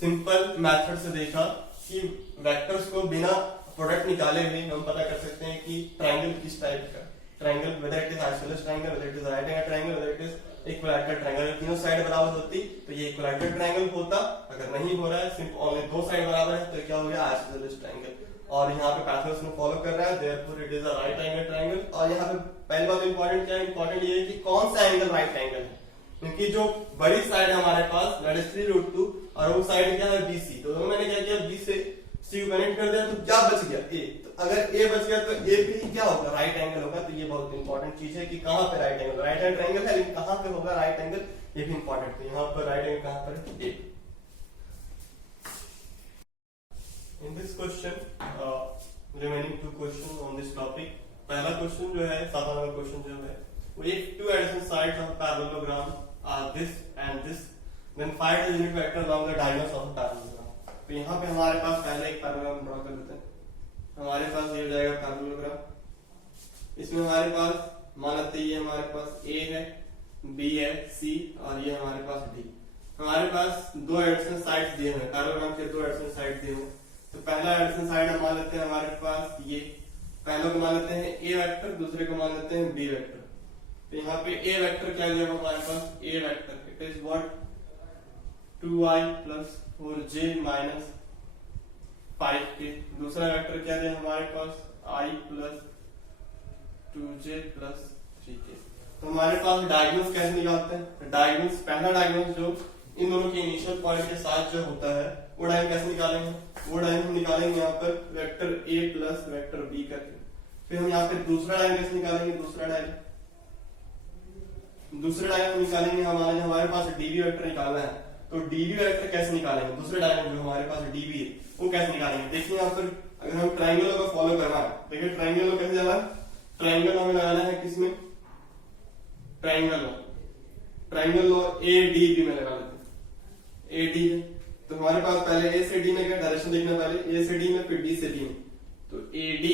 सिंपल मेथड से देखा कि वेक्टर्स को बिना प्रोडक्ट निकाले हुए हम पता कर सकते हैं कि ट्राइंगल किस टाइप का triangle, whether it is isosceles triangle, whether it is right angle triangle, whether it is equilateral triangle. तीनों साइड बराबर होती तो ये इक्विलैटरल ट्राइंगल होता, अगर नहीं हो रहा है सिर्फ ओनली दो साइड बराबर है तो क्या हो गया आइसोसेलेस ट्राइंगल। और यहाँ पे पैथर्स में फॉलो कर रहा है, therefore it is a right angle triangle. और यहाँ पे पहली बात इंपॉर्टेंट क्या है, इंपॉर्टेंट ये है कि कौन सा एंगल राइट एंगल है, क्योंकि जो बड़ी साइड हमारे पास दैट इज 3√2 और वो साइड क्या है BC। तो मैंने क्या किया, B से C को कनेक्ट कर दिया तो क्या बच गया A। तो अगर A बच गया तो A भी क्या होगा, राइट एंगल होगा। तो ये बहुत इंपॉर्टेंट चीज है कि कहां पे right angle, right angle triangle है लेकिन कहां पे होगा राइट एंगल, ये भी इंपॉर्टेंट है। यहाँ पर राइट एंगल कहां पर है, A। In this question remaining 2 question on this topic. पहला क्वेश्चन जो है 7वां नंबर क्वेश्चन जो है वो if two adjacent sides of a parallelogram are this and this then find the unit vector along the diagonals of a parallelogram। तो यहाँ पे हमारे पास पहले एक पैराग्राफ ड्रॉ कर लेते हैं। हमारे पास ये हो जाएगा पैराग्राफ, इसमें हमारे पास मान लेते हैं ये हमारे पास A है, B है, C और ये हमारे पास D। हमारे पास दो एडजेसेंट साइड्स दिए हुए हैं, पैराग्राफ के दो एडजेसेंट साइड दिए हुए। तो पहला एडजेसेंट साइड हम मान लेते हैं हमारे पास ये, पहले को मान लेते हैं A वेक्टर, दूसरे को मान लेते हैं B वेक्टर। तो यहाँ पे A वेक्टर क्या दिया हमारे पास, A vector it is what 2i plus 4j minus 5k। दूसरा वेक्टर क्या दिया हमारे पास i plus 2j plus 3k। तो हमारे पास डायगोनल्स कैसे निकालते हैं, डायगोनल्स पहला डायगोनल जो इन दोनों के इनिशियल पॉइंट के साथ जो होता है वो डायगोनल कैसे निकालेंगे, वो डायगोनल निकालेंगे यहाँ पर vector a plus vector b करके। फिर हम यहाँ पे दूसरा डायगोनल कैसे निकालेंगे, दूसरा डायगोनल निकालेंगे हमारे पास dv वेक्टर निकालना है। तो dv वेक्टर कैसे निकालेंगे, दूसरे डायगोनल जो हमारे पास dv है वो कैसे निकालेंगे। देखिए यहाँ पर अगर हम ट्राइंगल को फॉलो करना है, देखिए ट्राइंगल को कैसे जाना है, ट्राइंगल हमें लगाना है किसमें, ट्राइंगल लो ADB में लगा लेते हैं, AD है। तो हमारे पास पहले A से D में क्या डायरेक्शन देखना, पहले A से D में फिर D से D में। तो AD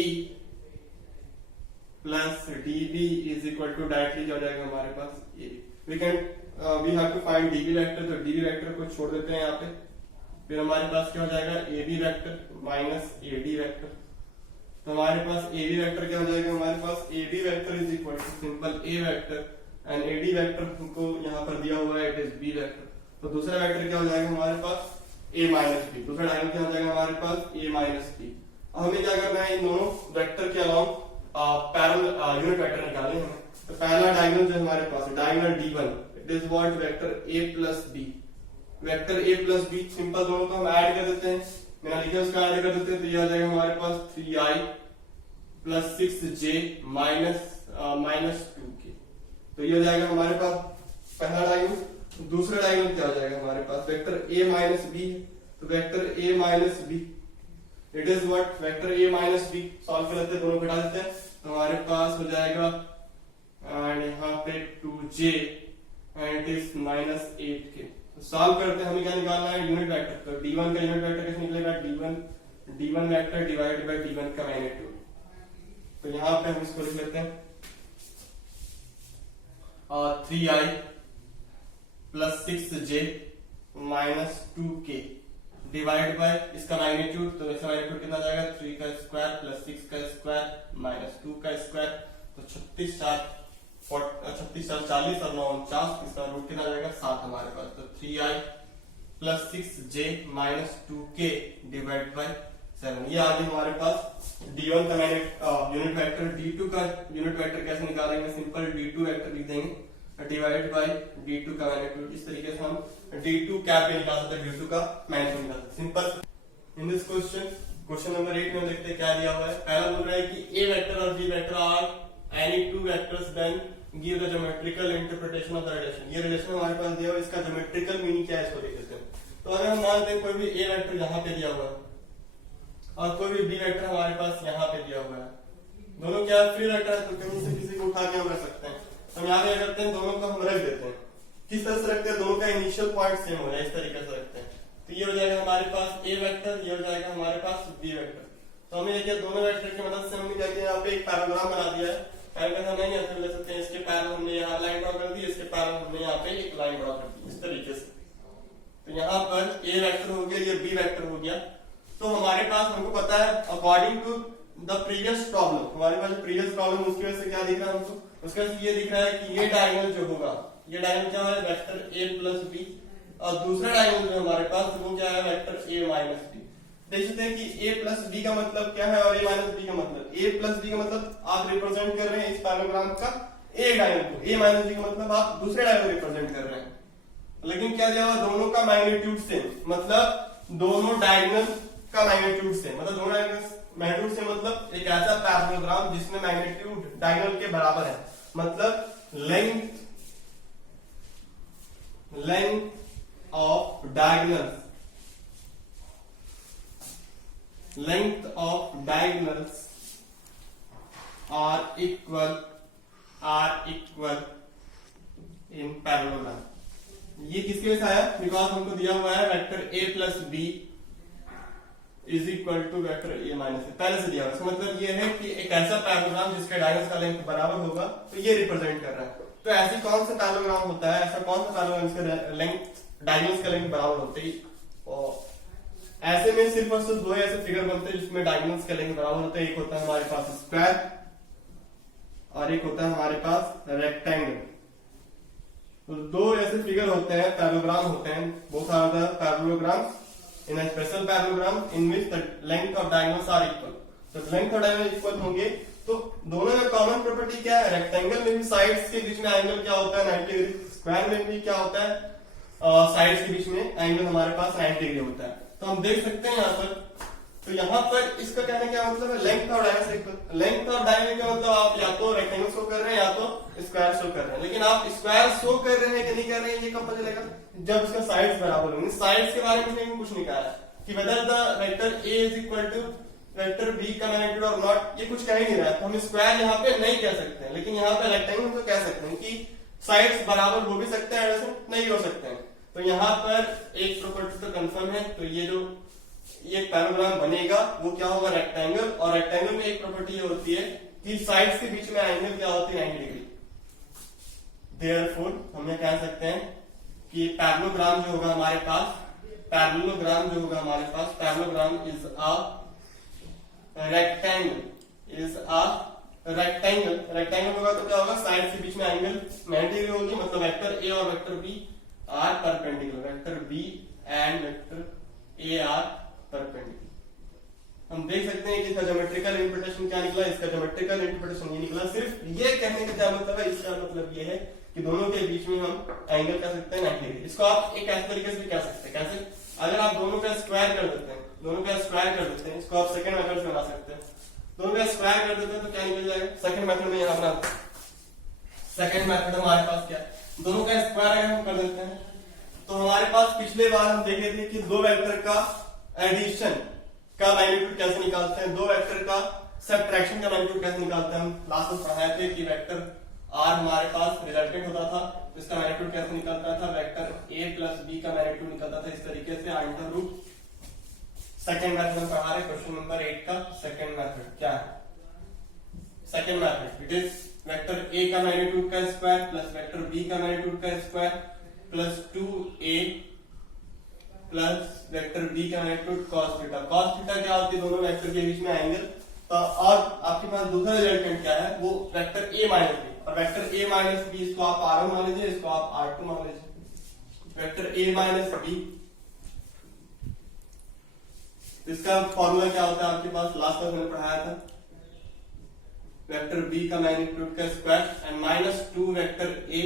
plus DB is equal to directly क्या हो जाएगा हमारे पास A। We have to find DB vector, तो DB वेक्टर को छोड़ देते हैं यहाँ पे। फिर हमारे पास क्या हो जाएगा AB vector minus AD vector. तो हमारे पास AB वेक्टर क्या हो जाएगा, हमारे पास AB vector is equal to simple A vector and AD vector को यहाँ पर दिया हुआ है इट इज B वेक्टर। तो दूसरा वेक्टर क्या हो जाएगा हमारे पास A माइनस B, दूसरा डायगोनल क्या हो जाएगा हमारे पास A माइनस B। अब हमें क्या करना है, इन दोनों वेक्टर के अलावा पैरेलल यूनिट वेक्टर निकालने हैं। तो पहला डायगोनल जो हमारे पास है diagonal D1 it is what vector A plus B, vector A plus B। Simple दोनों को हम ऐड कर देते हैं, बिना लिखे उसका ऐड कर देते हैं। तो ये आ जाएगा हमारे पास 3i plus 6j minus 2k। तो ये हो जाएगा हमारे पास पहला डायगोनल। दूसरा डायगोनल क्या हो जाएगा हमारे पास, वेक्टर A माइनस B है। तो vector A minus B it is what vector A minus B। Solve कर लेते हैं, दोनों घटा देते हैं। तो हमारे पास हो जाएगा एंड यहाँ पे 2j and it is minus 8k। तो सॉल्व करते हैं, हमें क्या निकालना है, यूनिट वेक्टर। तो D1 का यूनिट वेक्टर कैसे निकलेगा, D1 vector divided by D1 का मैग्नीट्यूड। तो यहाँ पे हम इसको लिख लेते हैं 3i plus 6j minus 2k divide by इसका मैग्नीट्यूड। तो इसका मैग्नीट्यूड कितना जाएगा, 3 का स्क्वायर प्लस 6 का स्क्वायर माइनस 2 का स्क्वायर। तो 36 4 40 और 9 49, इसका रूट कितना जाएगा 7 हमारे पास। तो 3i plus 6j minus 2k divide by 7। ये आ गया हमारे पास D1 का यूनिट वेक्टर। D2 का यूनिट वेक्टर कैसे निकालेंगे, सिंपल D2 वेक्टर लिख देंगे डिवाइड बाय D2 का मैग्नीट्यूड। इस तरीके से हम D2 कैप पे निकाल सकते हैं, D2 का मैग्नीट्यूड निकाल सकते हैं simple. In this question number 8 में देखते हैं क्या दिया हुआ है। पहला बोल रहा है कि A वेक्टर और B vector are any two vectors then give the geometrical interpretation of the relation. ये रिलेशन हमारे पास दिया हुआ है, इसका ज्योमेट्रिकल मीनिंग क्या है इसको देख लेते हैं। तो अगर हम मानते हैं कोई भी A वेक्टर यहाँ पे दिया हुआ है और कोई भी B वेक्टर हमारे पास यहाँ पे दिया हुआ है, दोनों क्या फ्री वेक्टर है, तो कहीं से किसी को उठा के हम रख सकते हैं। हम यहाँ पे करते हैं, दोनों को हम रख देते हैं। किस तरह से रखते हैं, दोनों का इनिशियल पॉइंट सेम हो जाए, इस तरीके से रखते हैं। तो ये हो जाएगा हमारे पास ए वेक्टर, ये हो जाएगा हमारे पास बी वेक्टर। तो हमने ये किया, दोनों वेक्टर की मदद से हमने क्या किया, यहाँ पे एक पैराग्राम बना दिया है। पैराग्राम नहीं ऐसे ले सकते हैं, इसके पैरेलल हमने यहाँ लाइन ड्रॉ कर दी, इसके पैरेलल हमने यहाँ पे एक लाइन ड्रॉ कर दी, इस तरीके से। तो यहाँ पर ए वेक्टर हो गया, ये बी वेक्टर हो गया। तो हमारे पास, हमको पता है according to the previous problem, हमारे पास जो प्रीवियस प्रॉब्लम उसकी वजह से क्या दिख रहा है हमको, उसका ये दिख रहा है कि ये डायगोनल जो होगा, ये डायगोनल क्या है, वेक्टर ए प्लस बी, और दूसरा डायगोनल जो हमारे पास वो क्या है, वेक्टर ए माइनस बी। देख सकते हैं कि ए प्लस बी का मतलब क्या है और ए माइनस बी का मतलब, ए प्लस बी का मतलब आप रिप्रेजेंट कर रहे हैं इस पैराग्राम का ए डायगोनल को, ए माइनस बी का मतलब आप दूसरे डायगोनल रिप्रेजेंट कर रहे हैं। लेकिन क्या दिया हुआ, दोनों का मैग्नीट्यूड सेम, मतलब दोनों डायगोनल का मैग्नीट्यूड सेम, मतलब दोनों डायगोनल मैग्नीट्यूड से मतलब एक ऐसा पैराग्राम जिसमें मैग्नीट्यूड डायगोनल के बराबर है, मतलब length of diagonals, length of diagonals are equal in parallelogram। ये किसके वजह से आया, बिकॉज हमको दिया हुआ है vector a plus B is equal to vector a minus B, पहले से दिया हुआ है। इसका मतलब ये है कि एक ऐसा पैराग्राम जिसका डायगोनल्स का लेंथ बराबर होगा, तो ये रिप्रेजेंट कर रहा है। तो ऐसी कौन सा पैराग्राम होता है, ऐसा कौन सा पैराग्राम जिसका लेंथ डायगोनल्स का लेंथ बराबर होते ही, और ऐसे में सिर्फ और सिर्फ दो ऐसे फिगर बनते हैं जिसमें डायगोनल्स का लेंथ बराबर होता है। एक होता है हमारे पास स्क्वायर और एक होता है हमारे पास रेक्टेंगल। तो दो ऐसे फिगर होते हैं, पैरेललोग्राम होते हैं, both are the parallelogram in a special parallelogram in which the length of diagonals are equal. तो लेंथ ऑफ डायगोनल इक्वल होंगे, तो दोनों में कॉमन प्रॉपर्टी क्या है, रेक्टेंगल में भी साइड्स के बीच में एंगल क्या होता है 90 डिग्री, स्क्वायर में भी क्या होता है साइड्स के बीच में एंगल हमारे पास 90 डिग्री होता है। तो हम देख सकते हैं यहाँ पर, तो यहाँ पर इसका कहने क्या मतलब है, लेंथ और डायगोनल इक्वल। लेंथ और डायगोनल का मतलब आप या तो रेक्टेंगल शो कर रहे हैं या तो स्क्वायर शो कर रहे हैं, लेकिन आप स्क्वायर शो कर रहे हैं कि नहीं कर रहे हैं ये कब पता चलेगा, जब इसका साइड्स बराबर होंगे। साइड्स के बारे में कुछ नहीं कहा है कि whether the vector a is equal to vector b का मैग्नीट्यूड और नॉट, ये कुछ कह ही नहीं रहा है। तो हम स्क्वायर यहाँ पे नहीं कह सकते हैं, लेकिन यहाँ पे रेक्टेंगल तो कह सकते हैं कि साइड्स बराबर हो भी सकते हैं, ऐसे नहीं हो सकते हैं। तो यहाँ पर एक प्रॉपर्टी तो कंफर्म है, तो ये जो ये पैराग्राम बनेगा वो क्या होगा, रेक्टेंगल, और रेक्टेंगल में एक प्रॉपर्टी ये होती है कि साइड्स के बीच में एंगल क्या होती है 90 डिग्री। देयरफॉर हम ये कह सकते हैं कि पैरेललोग्राम जो होगा हमारे पास, पैरेललोग्राम जो होगा हमारे पास, parallelogram is a rectangle, is a rectangle. Rectangle होगा तो क्या होगा, साइड के बीच में एंगल 90 डिग्री होगी, मतलब वेक्टर ए और vector B are perpendicular, vector B and vector A are perpendicular. हम देख सकते हैं कि इसका ज्योमेट्रिकल इंटरप्रिटेशन क्या निकला, इसका ज्योमेट्रिकल इंटरप्रिटेशन ये निकला। सिर्फ ये कहने का क्या मतलब है, इसका मतलब ये है कि दोनों के बीच में हम एंगल कह सकते हैं 90 डिग्री। इसको आप एक ऐसे तरीके से भी कह सकते हैं, कैसे, अगर आप दोनों का स्क्वायर कर देते हैं, दोनों का स्क्वायर कर देते हैं, इसको आप सेकंड मेथड से बना सकते हैं। दोनों का स्क्वायर कर देते हैं तो क्या निकल जाएगा, सेकंड मेथड में यहाँ बना, सेकंड मेथड हमारे पास क्या है, दोनों का स्क्वायर अगर हम कर देते हैं तो हमारे पास पिछले बार हम देखे थे कि दो वेक्टर का एडिशन का मैग्नीट्यूड कैसे निकालते हैं, दो वेक्टर का सब्ट्रैक्शन का मैग्नीट्यूड कैसे निकालते हैं। हम क्लास में पढ़ाए थे कि वेक्टर आर हमारे पास रिजल्टेंट होता था, इसका मैग्नीट्यूड कैसे निकलता था, वेक्टर ए प्लस बी का मैग्नीट्यूड निकलता था इस तरीके से, अंडर रूट। सेकंड मेथड हम पढ़ा रहे क्वेश्चन नंबर 8 का सेकंड मेथड क्या है, second method it is vector A का मैग्नीट्यूड का स्क्वायर प्लस वेक्टर बी का मैग्नीट्यूड का square plus 2a plus vector B का magnitude cos theta. cos theta क्या होती है, दोनों वेक्टर के बीच में एंगल। तो और आपके पास दूसरा रिजल्टेंट क्या है, वो वेक्टर a माइनस बी, और वेक्टर a माइनस बी इसको आप r1 मान लीजिए, इसको आप r2 मान लीजिए। वेक्टर a माइनस बी, इसका फॉर्मूला क्या होता है आपके पास, लास्ट क्लास में पढ़ाया था, वेक्टर b का मैग्नीट्यूड का square and minus 2 vector a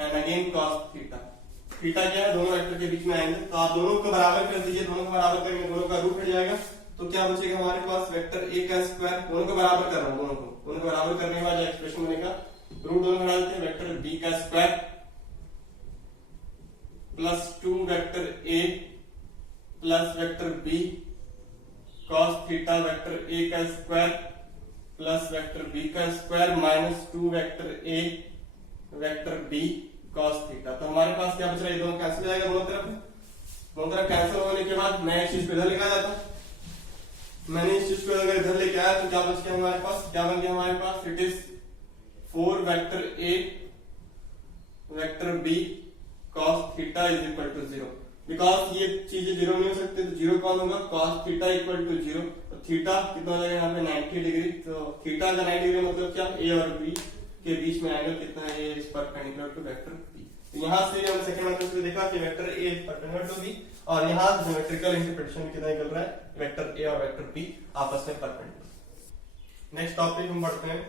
and again cos theta. Theta क्या है, दोनों वेक्टर के बीच में एंगल। तो आप दोनों को बराबर कर दीजिए, दोनों को बराबर करेंगे, दोनों का रूट हट जाएगा, तो क्या बचेगा हमारे पास, वेक्टर a का स्क्वायर, दोनों को बराबर कर रहा हूं, दोनों को बराबर करने के बाद जो एक्सप्रेशन बनेगा, रूट दोनों हटा देते हैं, वेक्टर b का square plus 2 vector a plus vector b cos theta vector a का स्क्वायर प्लस वेक्टर b का square minus 2 vector a vector b cos theta. तो हमारे पास क्या बच रहा है, ये दोनों कैंसिल हो जाएगा दोनों तरफ कैंसिल होने के बाद मैं इस चीज को इधर लेके आ जाता। मैंने इस चीज को अगर इधर लेके आया तो क्या बच गया हमारे पास, क्या बन गया हमारे पास, it is 4 vector a vector b cos theta is equal to 0। Because ये चीजें जीरो नहीं हो सकती तो जीरो कौन होगा, cos थीटा इक्वल टू 0। तो थीटा कितना हो जाएगा यहाँ पे 90 डिग्री। तो थीटा का 90 डिग्री मतलब क्या, a और b के बीच में एंगल कितना है, a is perpendicular to vector b। तो यहाँ से हमने सेकंड मेथड से देखा कि vector a is perpendicular to b, और यहाँ ज्योमेट्रिकल इंटरप्रिटेशन कितना निकल रहा है, वेक्टर a और वेक्टर b आपस में परपेंडिकुलर। नेक्स्ट टॉपिक हम बढ़ते हैं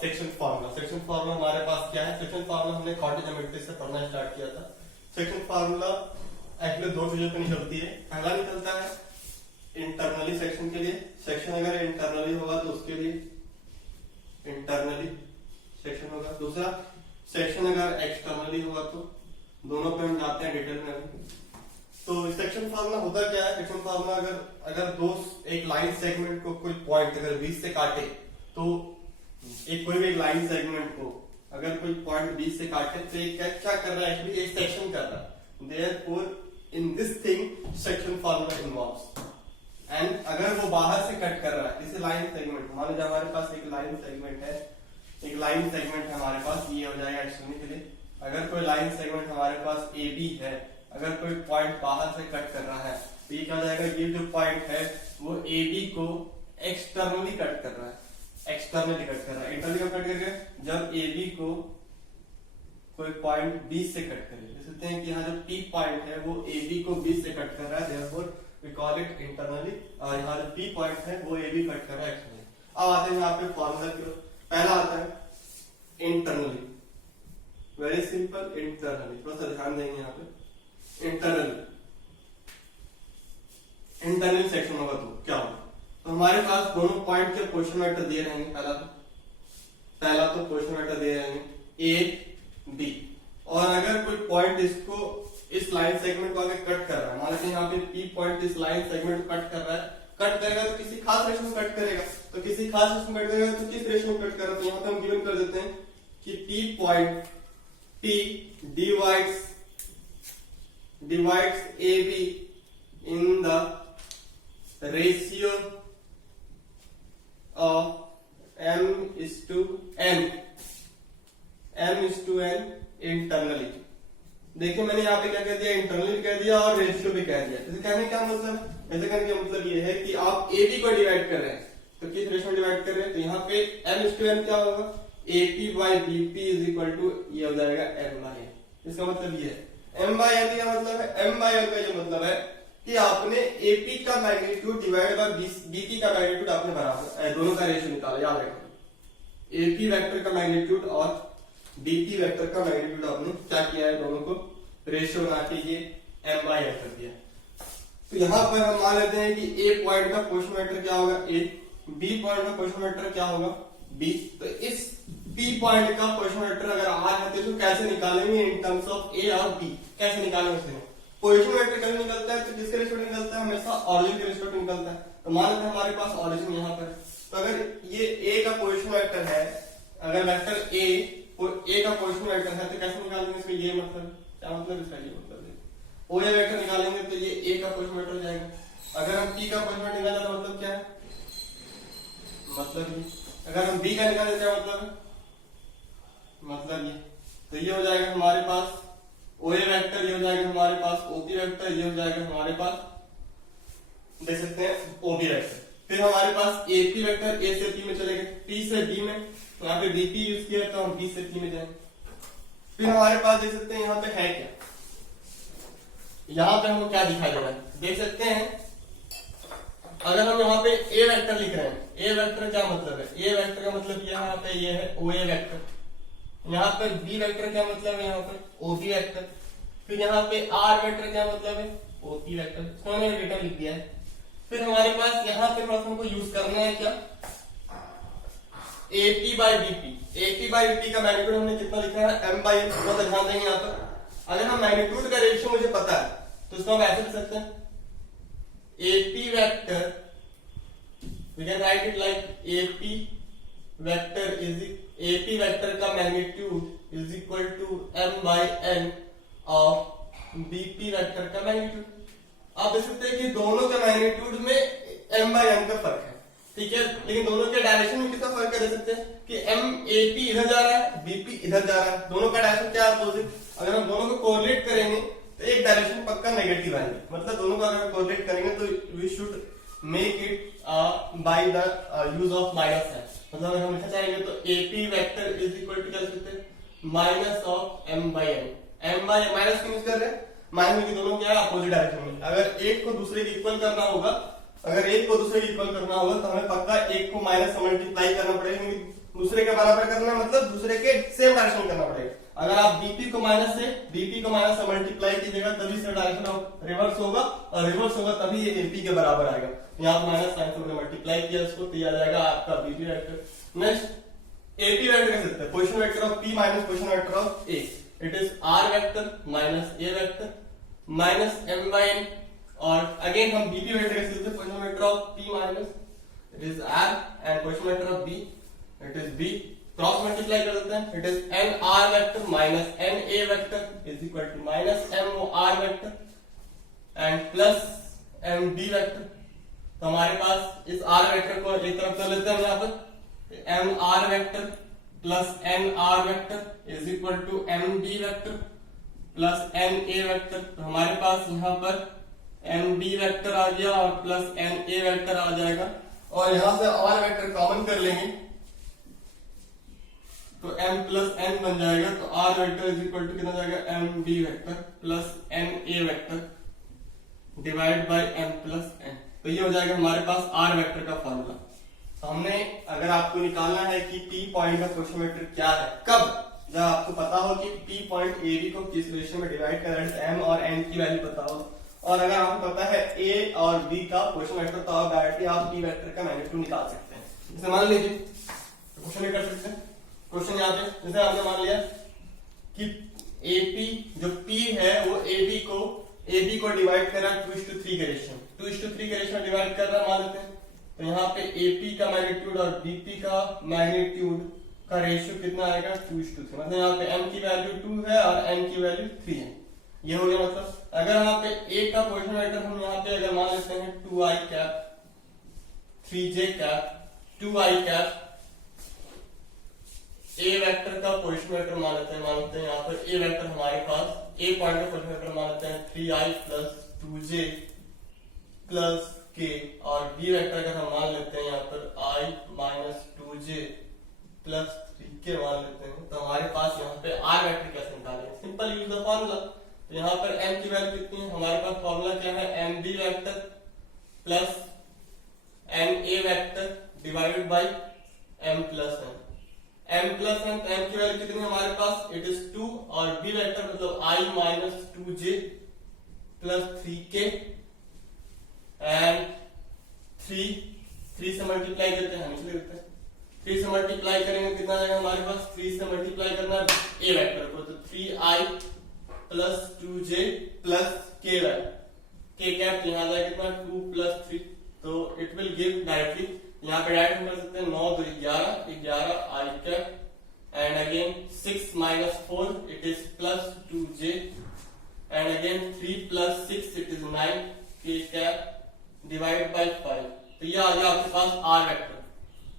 सेक्शन फार्मूला। सेक्शन फार्मूला हमारे पास क्या है, सेक्शन फार्मूला हमने क्वाड्रेटिक ज्योमेट्री से पढ़ना स्टार्ट किया था। सेक्शन फार्मूला एक्चुअली दो चीजों पे निकलती है। पहला निकलता है इंटरनली सेक्शन के लिए, सेक्शन अगर इंटरनली होगा तो उसके लिए इंटरनली सेक्शन होगा। दूसरा सेक्शन अगर एक्सटर्नली होगा तो दोनों पे हम जाते हैं डिटेल में अभी। तो सेक्शन फार्मूला होता क्या है, सेक्शन फार्मूला अगर दो एक लाइन सेगमेंट को कोई पॉइंट अगर बीच से काटे तो एक कोई भी लाइन सेगमेंट को अगर कोई पॉइंट बीच से काटे तो ये क्या कर रहा है, एक्चुअली एक सेक्शन कर रहा है। Therefore in this thing section formula involves. And अगर वो बाहर से कट कर रहा है, जैसे लाइन सेगमेंट, मान लीजिए हमारे पास एक लाइन सेगमेंट है, एक लाइन सेगमेंट है हमारे पास, ये हो जाएगा एक्सटर्नल के लिए। अगर कोई लाइन सेगमेंट हमारे पास ए बी है, अगर कोई पॉइंट बाहर से कट कर रहा है तो ये क्या हो जाएगा, ये जो पॉइंट है वो ए बी को एक्सटर्नली कट कर रहा है, एक्सटर्नली कट कर रहा है। इंटरनली कट करके जब ए बी को कोई पॉइंट बी से कट करे, जैसे हैं कि यहाँ जो पी पॉइंट है वो ए बी को बी से कट कर रहा है, therefore we call it internally. और यहाँ जो पी पॉइंट है वो ए बी कट कर रहा है एक्सटर्नली। अब आते हैं यहाँ पे फॉर्मूला की। पहला आता है इंटरनली, वेरी सिंपल, इंटरनली। थोड़ा सा ध्यान देंगे यहाँ पे। इंटरनली सेक्शन होगा तो क्या होगा, तो हमारे पास दोनों पॉइंट के पोजीशन वेक्टर दिए रहेंगे। पहला तो पोजीशन वेक्टर दिए रहेंगे ए बी, और अगर कोई पॉइंट इसको इस लाइन सेगमेंट को आगे कट कर रहा है, मान लीजिए यहाँ पे पी पॉइंट इस लाइन सेगमेंट को कट कर रहा है, कट करेगा तो किसी खास रेशो में कट करेगा, तो किसी खास रेशो में कट करेगा तो किस रेशो में कट कर रहा है, तो यहाँ पे हम गिवन कर देते हैं कि P point P divides AB in the ratio of m:n internally। देखिए मैंने यहाँ पे क्या कह दिया, इंटरनली भी कह दिया और रेशियो भी कह दिया। इसे कहने क्या मतलब, ऐसे कहने का मतलब ये है कि आप AB को डिवाइड कर रहे हैं तो किस रेशियो में डिवाइड कर रहे हैं, तो यहाँ पे m:n क्या होगा, AP/BP इज इक्वल टू ये हो जाएगा m/n। इसका मतलब ये है m/n का मतलब है, m/n का ये मतलब है कि आपने AP का मैग्नीट्यूड डिवाइड बाय BP का मैग्नीट्यूड आपने बराबर दोनों का रेशियो निकाला। याद रखना AP वेक्टर का मैग्नीट्यूड और BP वेक्टर का मैग्नीट्यूड आपने क्या किया है, दोनों को रेशियो बना के ये m/n कर दिया। तो यहाँ पर हम मान लेते हैं कि A पॉइंट का पोजीशन वेक्टर क्या होगा A, B पॉइंट का पोजीशन वेक्टर क्या होगा B। तो इस P पॉइंट का पोजीशन वेक्टर अगर R है तो इसको कैसे निकालेंगे इन टर्म्स ऑफ A और B, कैसे निकालेंगे इसमें। पोजीशन वेक्टर कैसे निकलता है, तो किसके रेस्पेक्ट निकलता है, हमेशा ऑरिजिन के रेस्पेक्ट निकलता है। तो मान लेते हैं हमारे पास ऑरिजिन यहाँ पर, तो अगर ये A का पोजीशन वेक्टर है, अगर वेक्टर A का पोजीशन वेक्टर है तो कैसे निकालेंगे इसका, ये मतलब क्या मतलब, इसका ये मतलब है O A वेक्टर निकालेंगे तो ये A का पोजीशन वेक्टर हो जाएगा। अगर हम P का पोजीशन वेक्टर निकालें तो मतलब क्या है, मतलब ये। अगर हम B का निकालें क्या मतलब है, मतलब ये। तो ये हो जाएगा हमारे पास OA वेक्टर, ये हो जाएगा हमारे पास OP वेक्टर, ये हो जाएगा हमारे पास देख सकते हैं OB वेक्टर। फिर हमारे पास AP वेक्टर A से P में चले गए, P से B में, तो यहाँ पे BP यूज किया तो हम B से P में जाएंगे। फिर हमारे पास देख सकते हैं यहाँ पे है क्या, यहाँ पे हमको क्या दिखाई दे रहा है, देख सकते हैं। अगर हम यहाँ पे A वेक्टर लिख रहे हैं, A वेक्टर क्या मतलब है, A वेक्टर का मतलब यहाँ पे ये है OA वेक्टर। यहाँ पर B वेक्टर क्या मतलब है, यहाँ पर OB वेक्टर। फिर यहाँ पे R वेक्टर क्या मतलब है, OP वेक्टर। इसको मैंने डेटा लिख दिया है। फिर हमारे पास यहाँ पे बस हमको यूज करना है क्या, AP/BP। AP/BP का मैग्नीट्यूड हमने कितना लिखा है, m/n। बहुत ध्यान देंगे यहाँ पर। अगर हम मैग्नीट्यूड का रेशियो मुझे पता है तो इसको हम ऐसे लिख सकते हैं, AP vector, we can write it like AP vector का magnitude is equal to m by n of BP vector का मैग्नीट्यूड। आप देख सकते हैं कि दोनों के मैग्नीट्यूड में m बाई n का फर्क है, ठीक है, लेकिन दोनों के डायरेक्शन में कितना फर्क है देख सकते हैं कि MAP इधर जा रहा है, BP इधर जा रहा है, दोनों का डायरेक्शन क्या है अपोजिट। अगर हम दोनों को कोरिलेट करेंगे तो एक डायरेक्शन पक्का नेगेटिव आएगी, मतलब दोनों को अगर कोरिलेट करेंगे तो we should make it by the use of minus है। मतलब अगर हम लिखना चाहेंगे तो AP vector is equal to क्या लिख सकते हैं minus of m by n। m by minus क्यों यूज कर रहे हैं, माइनस में दोनों क्या है अपोजिट डायरेक्शन में। अगर एक को दूसरे के इक्वल करना होगा, अगर एक को दूसरे के इक्वल करना होगा तो हमें पक्का एक को माइनस से मल्टीप्लाई करना पड़ेगा, क्योंकि दूसरे के बराबर करना मतलब दूसरे के सेम डायरेक्शन करना पड़ेगा। अगर आप बीपी को माइनस से मल्टीप्लाई कीजिएगा तभी से डायरेक्शन रिवर्स होगा, और रिवर्स होगा तभी ये एपी के बराबर आएगा। यहाँ माइनस साइन से मल्टीप्लाई किया इसको तो आ जाएगा आपका BP vector. Next AP vector कह सकते हैं position vector of P minus position vector of A. It is R vector minus A vector minus m by n, और अगेन हम बीपी वेक्टर कह सकते हैं position vector of p minus it is r and position vector of b it is b। Cross multiply कर देते हैं, it is n r vector minus n a vector is equal to minus m o r vector and plus m b vector. तो हमारे पास इस r वेक्टर को एक तरफ कर लेते हैं यहाँ पर m r vector plus n r vector is equal to m b vector plus n a vector. तो हमारे पास यहाँ पर m b वेक्टर आ गया और प्लस n a वेक्टर आ जाएगा, और यहां से r वेक्टर कॉमन कर लेंगे तो m प्लस n बन जाएगा। तो r vector is equal to कितना जाएगा m b vector plus n a vector divide by m plus n। तो ये हो जाएगा हमारे पास r वेक्टर का फॉर्मूला। तो हमने अगर आपको निकालना है कि p पॉइंट का पोजीशन वेक्टर क्या है, कब, जब आपको पता हो कि p पॉइंट a b को किस रेशियो में डिवाइड कर रहे हैं, m और n की वैल्यू पता हो, और अगर आपको पता है a और b का पोजीशन वेक्टर तो आप डायरेक्टली आप p वेक्टर का मैग्नीट्यूड निकाल सकते हैं। जैसे मान लीजिए क्वेश्चन में कर सकते हैं, क्वेश्चन यहाँ पे जैसे आपने मान लिया कि AP जो P है वो AB को डिवाइड कर रहा है 2:3 के रेशियो, 2:3 के रेशियो में डिवाइड कर रहा है मान लेते हैं। तो यहाँ पे AP का मैग्नीट्यूड और BP का मैग्नीट्यूड का रेशियो कितना आएगा 2:3, मतलब यहाँ पे M की वैल्यू 2 है और N की वैल्यू 3 है। ये हो गया मतलब अगर यहाँ पे A का पोजीशन वेक्टर हम यहाँ पे अगर मान लेते हैं 2i cap 3j cap 2i cap A vector का पोजीशन वेक्टर मानते हैं यहाँ पर A वेक्टर हमारे पास A पॉइंट का पोजीशन वेक्टर मानते हैं 3i plus 2j plus k, और B वेक्टर का हम मान लेते हैं यहाँ पर i minus 2j plus 3k मान लेते हैं। तो हमारे पास यहाँ पे R वेक्टर कैसे निकालेंगे, सिंपल यूज द फॉर्मूला। तो यहाँ पर m की वैल्यू कितनी है, हमारे पास फॉर्मूला क्या है mb vector plus na vector divided by m plus n। m plus n, m की वैल्यू कितनी है हमारे पास इट इज 2, और b वेक्टर मतलब i minus 2j plus 3k and 3 से मल्टीप्लाई करते हैं, हम इसलिए लिखते हैं 3 से मल्टीप्लाई करेंगे कितना आएगा हमारे पास, 3 से मल्टीप्लाई करना है a वेक्टर को तो 3i plus 2j plus k cap यहाँ जाएगा कितना 2 प्लस 3, तो इट विल गिव डायरेक्टली यहाँ पे डायरेक्ट कर सकते हैं 9 2 11 i cap and again 6 minus 4 it is plus 2j and again 3 plus 6 it is 9 k cap divide by 5। तो ये आ गया आपके पास r वेक्टर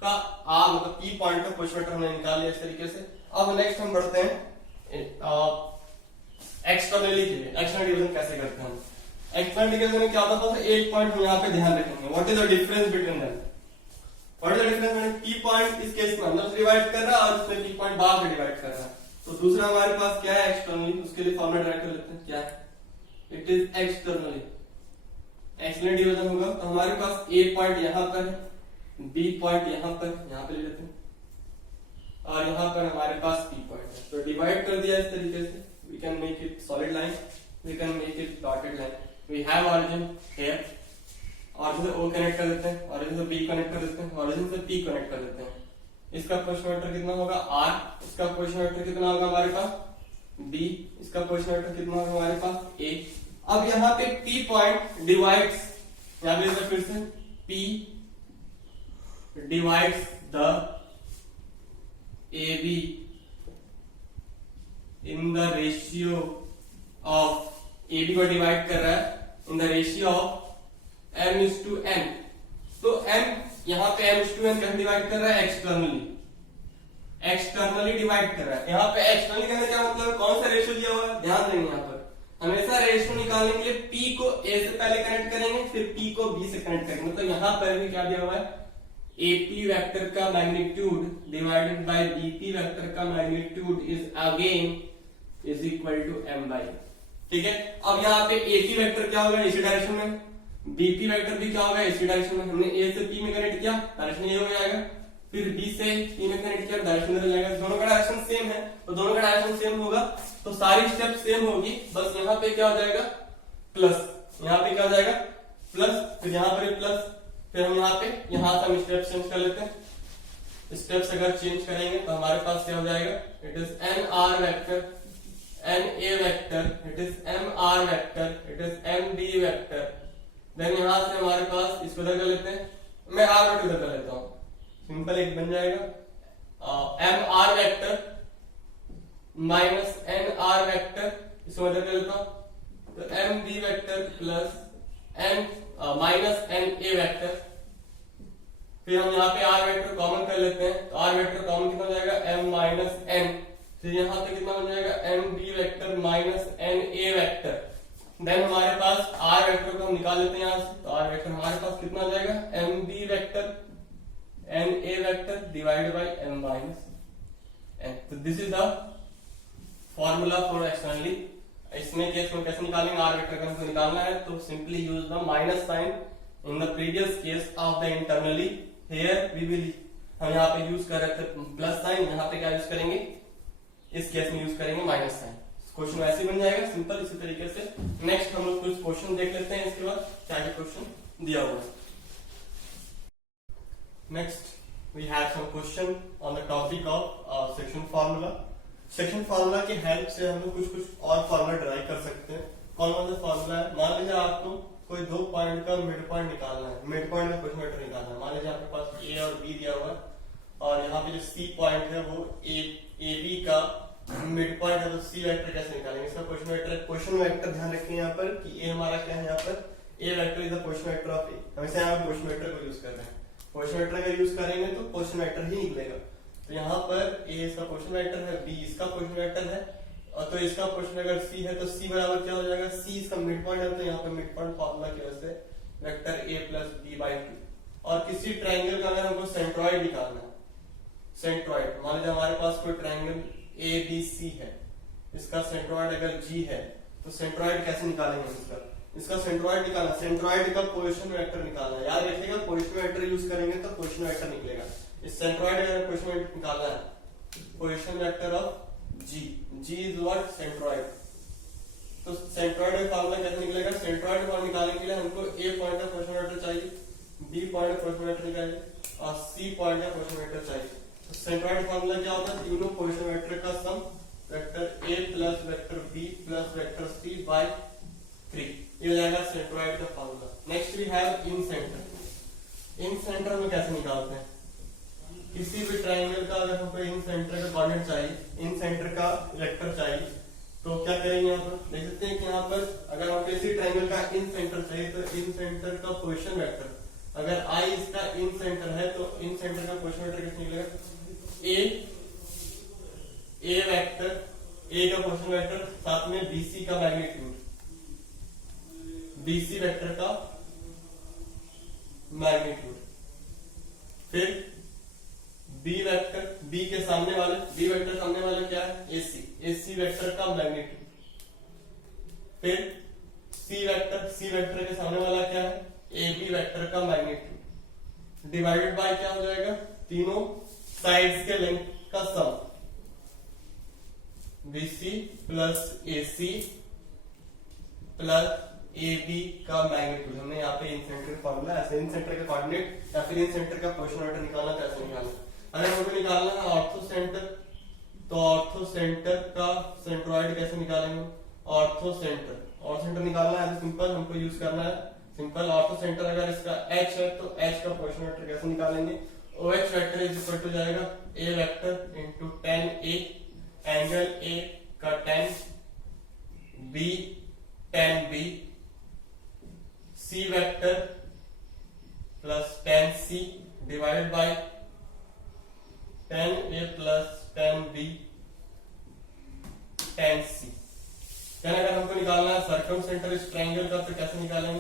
का r मतलब p पॉइंट का पोजीशन वेक्टर हमने निकाल लिया इस तरीके से। अब नेक्स्ट हम बढ़ते हैं एक्सटर्नली के लिए, एक्सटर्नल डिवीजन कैसे करते हैं हम। एक्सटर्नल डिवीजन में क्या होता है, एक पॉइंट हम यहाँ पे ध्यान रखेंगे, what is the difference between them, what is the difference between p point इस केस में अंदर से डिवाइड कर रहा है और उसमें p पॉइंट बाहर से डिवाइड कर रहा है। तो दूसरा हमारे पास क्या है एक्सटर्नली, उसके लिए फॉर्मूला डायरेक्ट कर लेते हैं, क्या है it is externally. External division होगा तो हमारे पास a पॉइंट यहाँ पर है, b पॉइंट यहाँ पे ले लेते हैं, और यहाँ पर हमारे पास p पॉइंट है। तो डिवाइड कर दिया इस तरीके से, we can make it solid line, we can make it dotted line. We have origin here, origin से o कनेक्ट कर देते हैं, ऑरिजिन से b कनेक्ट कर देते हैं, ऑरिजिन से p कनेक्ट कर देते हैं। इसका पोजीशन वेक्टर कितना होगा r, इसका पोजीशन वेक्टर कितना होगा हमारे पास b, इसका पोजीशन वेक्टर कितना होगा हमारे पास a। अब यहाँ पे p पॉइंट डिवाइड्स, यहाँ पे फिर से p divides the AB in the ratio of A B को डिवाइड कर रहा है इन द रेशियो ऑफ m:n। तो m यहाँ पे m:n कैसे डिवाइड कर रहा है? एक्सटर्नली डिवाइड कर रहा है। यहाँ पे एक्सटर्नली करने का मतलब कौन सा रेशियो दिया हुआ है? ध्यान देंगे यहाँ पर हमेशा रेशियो निकालने के लिए p को a से पहले कनेक्ट करेंगे, फिर p को b से कनेक्ट करेंगे। मतलब यहाँ पर भी क्या दिया हुआ है? AP वेक्टर का magnitude divided by BP vector का magnitude is again is equal to m/। ठीक है, अब यहाँ पे AP वेक्टर क्या होगा? इसी डायरेक्शन में, BP वेक्टर भी क्या होगा? इसी डायरेक्शन में। हमने A से P में कनेक्ट किया, डायरेक्शन ये हो जाएगा, फिर B से P में कनेक्ट किया, डायरेक्शन इधर हो जाएगा। दोनों का डायरेक्शन सेम है, तो दोनों का डायरेक्शन सेम होगा तो सारी स्टेप सेम होगी, बस यहाँ पे क्या हो जाएगा? प्लस। यहाँ पे क्या हो जाएगा? प्लस, फिर यहाँ पर प्लस, फिर हम यहाँ पे यहाँ से हम स्टेप चेंज कर लेते हैं। स्टेप्स अगर चेंज करेंगे तो हमारे पास क्या हो जाएगा? It is nr vector, na vector, it is mr vector, it is mb vector. Then यहाँ से हमारे पास इसको इधर कर लेते हैं, मैं r वेक्टर इधर कर लेता हूँ, सिंपल एक बन जाएगा mr vector minus nr vector, इसको इधर कर लेता हूँ, तो mb vector plus n minus na vector. फिर हम यहाँ पे r वेक्टर कॉमन कर लेते हैं, तो r वेक्टर कॉमन कितना हो जाएगा? m minus n। फिर यहाँ पे कितना हो जाएगा? mb vector minus na vector. Then हमारे पास r वेक्टर को हम निकाल लेते हैं यहाँ से, तो r वेक्टर हमारे पास कितना हो जाएगा? mb vector na vector divided by m minus n। तो this is the formula for externally. इसमें केस में कैसे निकालेंगे? r वेक्टर का हमको निकालना है, तो simply use the minus sign in the previous case of the internally. Here we will, हम यहाँ पे यूज कर रहे थे प्लस साइन, यहाँ पे क्या यूज करेंगे? इस केस में यूज करेंगे माइनस साइन। क्वेश्चन वैसे बन जाएगा सिंपल इसी तरीके से। नेक्स्ट हम लोग कुछ क्वेश्चन देख लेते हैं, इसके बाद क्या क्या क्वेश्चन दिया हुआ है। Next we have some question on the topic of section formula. Section formula की हेल्प से हम लोग कुछ और फार्मूला ड्राइव कर सकते हैं। कौन कौन सा फार्मूला है? मान लीजिए आपको कोई दो पॉइंट का मिड पॉइंट निकालना है, मिड पॉइंट का क्वेश्चन वेक्टर निकालना है। मान लीजिए आपके पास ए और बी दिया हुआ है, और यहाँ पे जो सी पॉइंट है वो ए बी का मिड पॉइंट है, तो सी वेक्टर कैसे निकालेंगे? इसका क्वेश्चन वेक्टर ध्यान रखें यहाँ पर कि ए हमारा क्या है? यहाँ पर A vector is the question vector of A. हमेशा यहाँ क्वेश्चन वेक्टर को यूज कर रहे हैं, क्वेश्चन वेक्टर अगर यूज करेंगे तो क्वेश्चन वेक्टर ही निकलेगा। तो यहाँ पर ए इसका क्वेश्चन वेक्टर है, बी इसका क्वेश्चन वेक्टर है, और तो इसका क्वेश्चन अगर सी है तो सी बराबर क्या हो जाएगा? सी इसका मिड पॉइंट है, तो यहाँ पे मिड पॉइंट फार्मूला की वजह से vector A plus B by 2। और किसी ट्राइंगल का अगर हमको सेंट्रॉइड निकालना है, सेंट्रॉइड मान लीजिए हमारे पास कोई ट्राइंगल ए बी सी है, इसका सेंट्रॉइड अगर जी है, तो सेंट्रॉइड कैसे निकालेंगे? इसका सेंट्रॉइड निकालना, सेंट्रॉइड का पोजीशन वेक्टर निकालना। याद रखिएगा पोजीशन वेक्टर यूज करेंगे तो पोजीशन वेक्टर निकलेगा। इस सेंट्रॉइड का पोजीशन वेक्टर निकालना है, position vector of G, G is what? Centroid. तो सेंट्रॉइड का फार्मूला कैसे निकलेगा? सेंट्रॉइड फॉर्म निकालने के लिए हमको ए पॉइंट का पोजीशन वेक्टर चाहिए, बी पॉइंट का पोजीशन वेक्टर चाहिए, और सी पॉइंट का पोजीशन वेक्टर चाहिए। तो सेंट्रॉइड फार्मूला क्या होता है? तीनों पोजीशन वेक्टर का sum, vector A plus vector B plus vector C by 3, ये हो जाएगा सेंट्रॉइड का formula. Next we have incentre. Incentre में कैसे निकालते हैं? किसी भी ट्राइंगल का अगर हमको इन सेंटर का कोऑर्डिनेट चाहिए, इन सेंटर का वेक्टर चाहिए, तो क्या करेंगे? यहाँ पर देख सकते हैं कि यहाँ पर अगर हमको इसी ट्राइंगल का इन सेंटर चाहिए, तो इन सेंटर का पोजीशन वेक्टर, अगर आई इसका इन सेंटर है तो इन सेंटर का पोजीशन वेक्टर कितना निकलेगा? ए वेक्टर, ए का पोजीशन वेक्टर, साथ में बीसी का मैग्नीट्यूड, बीसी वेक्टर का मैग्नीट्यूड, फिर बी वेक्टर, बी के सामने वाले, बी वेक्टर सामने वाले क्या है? एसी, एसी वेक्टर का मैग्नीट्यूड, फिर सी वेक्टर, सी वेक्टर के सामने वाला क्या है? ए बी वेक्टर का मैग्नीट्यूड, डिवाइडेड बाय क्या हो जाएगा? तीनों साइड्स के लेंथ का sum, BC plus AC plus A B का मैग्नीट्यूड। हमने यहाँ पे इन सेंटर का फॉर्मूला, ऐसे इन सेंटर का कोऑर्डिनेट या फिर इन सेंटर का पोजीशन वेक्टर निकालना, तो ऐसे निकालना। अगर हमको निकालना है ऑर्थो सेंटर, तो ऑर्थो सेंटर का सेंट्रॉइड कैसे निकालेंगे? ऑर्थो सेंटर निकालना है तो सिंपल हमको यूज करना है सिंपल ऑर्थो सेंटर। अगर इसका h है तो h का पोजीशन वेक्टर कैसे निकालेंगे? OH vector is equal to जाएगा a vector into tan a angle a का tan b tan b c vector plus tan c divided by tan a plus tan b tan c। क्या अगर हमको निकालना है सर्कम सेंटर इस ट्रायंगल का, तो कैसे निकालेंगे?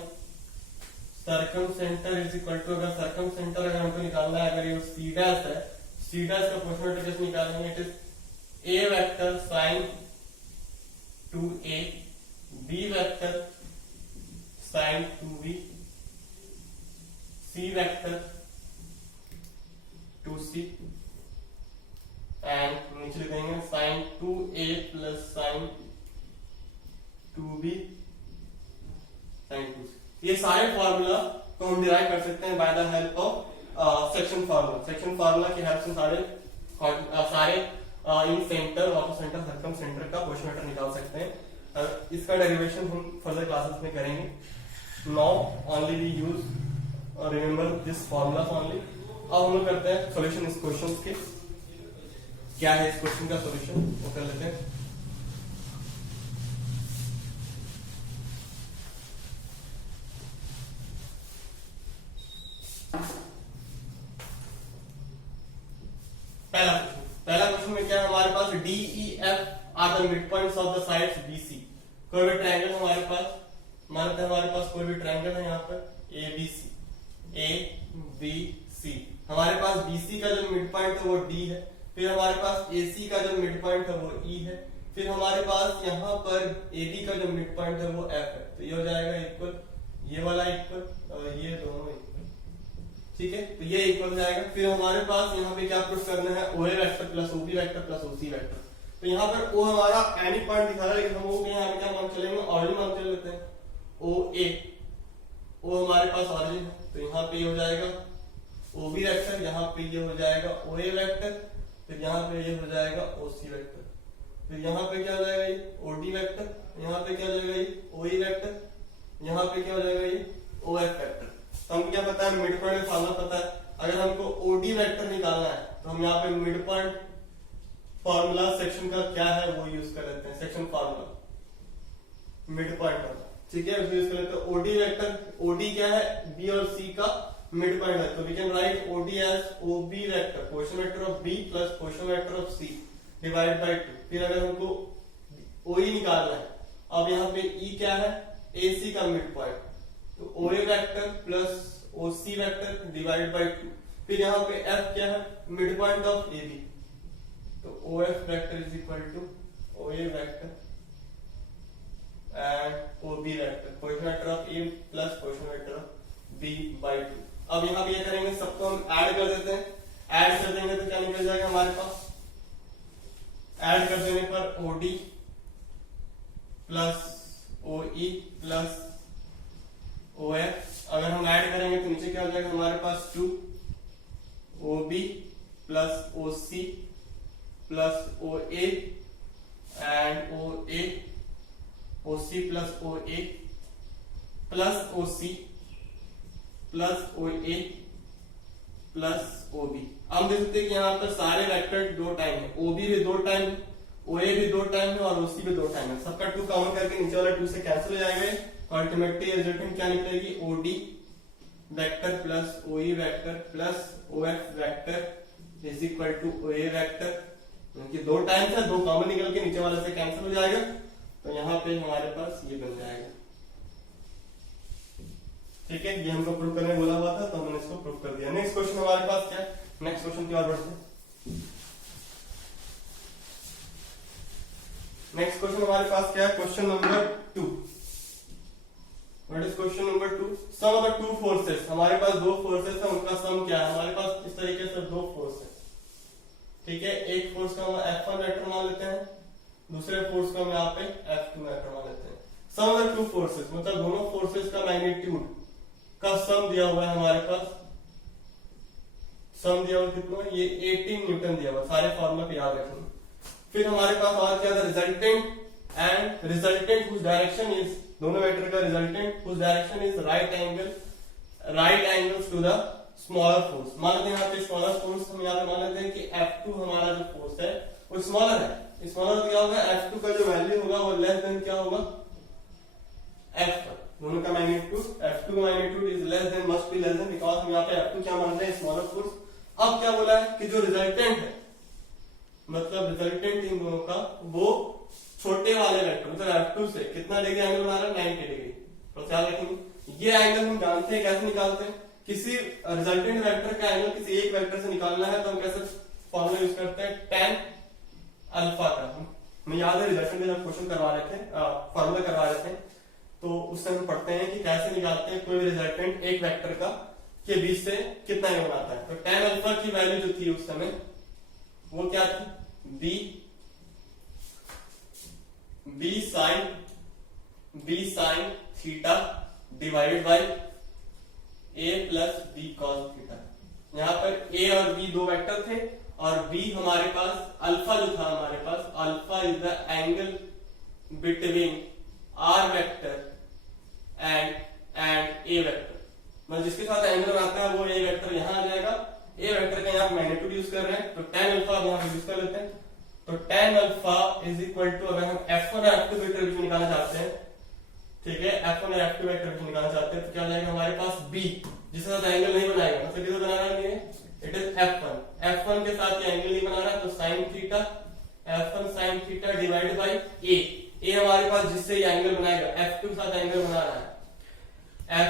Circum center is equal to, अगर सर्कम सेंटर अगर हमको निकालना है, अगर ये सी डैश है, सी डैश का पोर्शन कैसे निकालेंगे? It is A vector sine 2a b vector sine 2b c vector 2c and नीचे लिख देंगे sign 2a plus sign 2b sign 2c। ये सारे फार्मूला को हम डिराइव कर सकते हैं by the help of section formula. Section formula की हेल्प से सारे incentre orthocentre circumcentre का पोर्शन वेक्टर निकाल सकते हैं। इसका डेरिवेशन हम फर्दर क्लासेस में करेंगे। Now only we use remember this formula only. अब हम लोग करते हैं सॉल्यूशन इस क्वेश्चन के। क्या है इस क्वेश्चन का सॉल्यूशन वो कर लेते हैं। पहला क्वेश्चन में क्या है हमारे पास? D E F are the mid points of the sides B C. कोई भी ट्रायंगल हमारे पास, मानते हैं हमारे पास कोई भी ट्रायंगल है यहाँ पर ए बी सी। हमारे पास बीसी का जो मिड पॉइंट है वो डी है, फिर हमारे पास एसी का जो मिड पॉइंट है वो ई है, फिर हमारे पास यहाँ पर एबी का जो मिड पॉइंट है वो एफ है। तो ये हो जाएगा इक्वल, ये वाला इक्वल और ये दोनों इक्वल। ठीक है, तो ये इक्वल जाएगा। फिर हमारे पास यहाँ पे क्या प्रूफ करना है? ओए वेक्टर प्लस ओबी वेक्टर प्लस ओसी वेक्टर। तो यहाँ पर ओ हमारा एनी पॉइंट दिखा रहा है, लेकिन हम ओ के यहाँ पे क्या मान चलेंगे? ऑरिजिन मान चल लेते हैं। ओ ए, ओ हमारे पास ऑरिजिन है, तो यहाँ पे ये हो जाएगा ओबी वेक्टर, यहाँ पे ये हो जाएगा ओए वेक्टर, फिर यहाँ पे ये हो जाएगा ओसी वेक्टर, फिर यहाँ पे क्या हो जाएगा? ये ओडी वेक्टर, यहाँ पे क्या हो जाएगा? ये ओई वेक्टर, यहाँ पे क्या हो जाएगा? ये ओएफ वेक्टर। तो हमको क्या पता है? मिड पॉइंट का फार्मूला पता है। अगर हमको ओडी वेक्टर निकालना है तो हम यहाँ पे मिड पॉइंट फार्मूला सेक्शन का क्या है वो यूज कर लेते हैं। सेक्शन फार्मूला मिड पॉइंट वाला, ठीक है, उसको यूज कर लेते हैं। ओडी वेक्टर, ओडी क्या है? बी और सी का मिड पॉइंट है, तो we can write OD as OB vector portion vector of B plus portion vector of C divide by 2। फिर अगर हमको ओई निकालना है, अब यहाँ पे ई क्या है? एसी का मिड पॉइंट, तो OA vector plus OC vector divide by 2। फिर यहाँ पे एफ क्या है? Mid point of A B, तो O F vector is equal to OA vector and O B vector portion vector of A plus portion vector of B by 2। अब यहाँ पे ये करेंगे, सबको हम ऐड कर देते हैं। ऐड कर देंगे तो क्या निकल जाएगा हमारे पास? ऐड कर देने पर ओडी प्लस ओई प्लस ओएफ। अगर हम ऐड करेंगे तो नीचे क्या हो जाएगा हमारे पास? 2 ओबी प्लस ओसी प्लस ओए एंड ओए, ओसी प्लस ओए प्लस ओसी प्लस ओए प्लस ओबी। हम देख सकते हैं कि यहाँ पर सारे वेक्टर 2 टाइम है, ओबी भी 2 टाइम, ओए भी 2 टाइम है और ओसी भी 2 टाइम है। सबका 2 कॉमन करके नीचे वाला 2 से कैंसिल हो जाएगा। अल्टीमेटली रिजल्टेंट क्या निकलेगी? OD vector plus OE vector plus OF vector is equal to OA vector, क्योंकि 2 टाइम्स है, 2 कॉमन निकल के नीचे वाले से कैंसिल हो जाएगा। तो यहाँ पे हमारे पास ये बन जाएगा। ठीक है, ये हमको प्रूव करने बोला हुआ था तो हमने इसको प्रूव कर दिया। नेक्स्ट क्वेश्चन हमारे पास क्या है? नेक्स्ट क्वेश्चन की ओर बढ़ते हैं। नेक्स्ट क्वेश्चन हमारे पास क्या है? Question number 2। What is question number 2? Sum of the 2 forces. हमारे पास 2 फोर्सेस है, उनका सम क्या है? हमारे पास इस तरीके से 2 फोर्स है, ठीक है। एक फोर्स का हम F1 वेक्टर मान लेते हैं, दूसरे फोर्स का हम यहाँ पे F2 वेक्टर मान लेते हैं। सम ऑफ द 2 फोर्सेस मतलब दोनों फोर्सेस का मैग्नीट्यूड का सम दिया हुआ है हमारे पास। सम दिया हुआ कितना? ये 18 न्यूटन दिया हुआ, सारे फॉर्मूला पे याद रखेंगे। फिर हमारे पास और क्या था? Resultant and resultant whose direction is, दोनों वेक्टर का resultant whose direction is right angles to the smaller force. मान लेते हैं यहाँ पे स्मॉलर फोर्स, हम यहाँ पे मान लेते हैं कि F2 हमारा जो फोर्स है वो स्मॉलर है, स्मॉलर क्या होगा, F2 का जो वैल्यू होगा वो लेस देन क्या होगा, F1। दोनों का मैग्नीट्यूड, F2 का magnitude is less than, must be less than, because हम यहाँ पे F2 क्या मान रहे हैं, स्मॉलर फोर्स। अब क्या बोला है कि जो रिजल्टेंट है, मतलब रिजल्टेंट इन दोनों का, वो छोटे वाले वेक्टर मतलब F2 से कितना डिग्री एंगल बना रहा है, 90 डिग्री। तो ख्याल रखेंगे ये एंगल हम जानते हैं, कैसे निकालते हैं, किसी रिजल्टेंट वेक्टर का एंगल किसी एक वेक्टर से निकालना है तो हम कैसे फॉर्मूला यूज करते हैं, tan अल्फा का। हमें याद है रिजल्टेंट में जब क्वेश्चन करवा रहे थे, फॉर्मूला करवा रहे थे, तो उससे हम पढ़ते हैं कि कैसे निकालते हैं कोई भी रिजल्टेंट एक वेक्टर का के बीच से कितना एंगल आता है। तो tan अल्फा की वैल्यू जो थी उस समय वो क्या थी, b sin theta divided by a plus b cos theta. यहाँ पर a और b दो वेक्टर थे और b हमारे पास अल्फा जो था, हमारे पास alpha is the angle between r vector and a vector, मतलब जिसके साथ एंगल बनाता है वो a वेक्टर यहाँ आ जाएगा। a वेक्टर का यहाँ मैग्नीट्यूड यूज कर रहे हैं तो tan अल्फा यहाँ यूज कर लेते हैं। तो tan alpha is equal to, अगर हम F1 और F2 वेक्टर बीच में निकालना चाहते हैं, ठीक है, F1 और F2 वेक्टर बीच में निकालना चाहते हैं तो क्या हो जाएगा हमारे पास b, जिसके साथ एंगल नहीं बनाएगा, मतलब किधर बना रहा है, इट इज F1 के साथ ये एंगल नहीं बना रहा है तो sin theta, F1 sin theta divided by a हमारे पास जिससे ये एंगल बनाएगा, F2 के साथ एंगल बना रहा है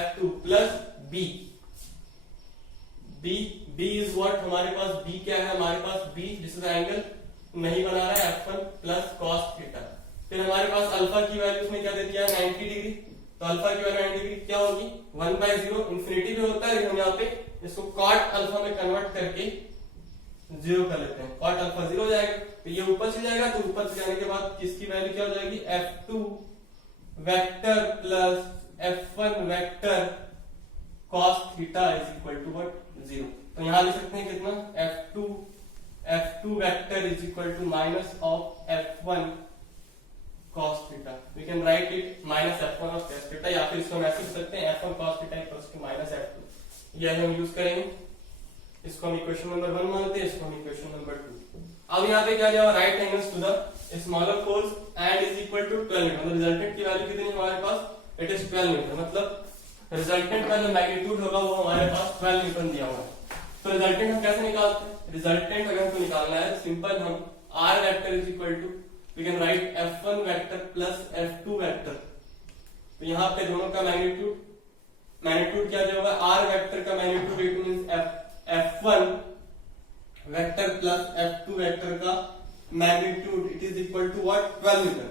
F2 plus b is what, हमारे पास b क्या है, हमारे पास b जिसका एंगल नहीं बना रहा है F1 प्लस cos थीटा। फिर हमारे पास अल्फा की वैल्यू उसने क्या दे दिया है, 90 डिग्री। तो अल्फा की वैल्यू 90 डिग्री क्या होगी, 1/0, इंफिनिटी पे होता है लेकिन हम यहाँ पे इसको cot अल्फा में कन्वर्ट करके 0 कर लेते हैं, cot अल्फा 0 हो जाएगा। तो ये ऊपर से जाएगा, तो ऊपर से जाने के बाद किसकी वैल्यू क्या हो जाएगी, F2 vector plus F1 vector cos theta is equal to what, 0। तो यहाँ लिख सकते हैं कितना, F2 vector is equal to minus of F1 cos theta. We can write it minus F1 of cos theta, या फिर इसको हम ऐसे लिख सकते हैं F1 cos theta equals to minus F2। ये हम यूज करेंगे, इसको हम इक्वेशन नंबर 1 मानते हैं, इसको हम इक्वेशन नंबर 2। अब यहाँ पे क्या जाएगा, right angles to the smaller force and is equal to 12 newton. मतलब रिजल्टेंट की वैल्यू कितनी हमारे पास, इट इज 12 न्यूटन, मतलब रिजल्टेंट का जो मैग्नीट्यूड होगा वो हमारे पास 12 न्यूटन दिया हुआ है। तो रिजल्टेंट हम कैसे निकालते हैं, रिजल्टेंट अगर हमको निकालना है सिंपल, हम r vector is equal to, we can write F1 vector plus F2 vector. तो यहाँ पे दोनों का मैग्नीट्यूड क्या जो होगा, r वेक्टर का magnitude it means F1 vector plus F2 vector का magnitude it is equal to what, 12 newton.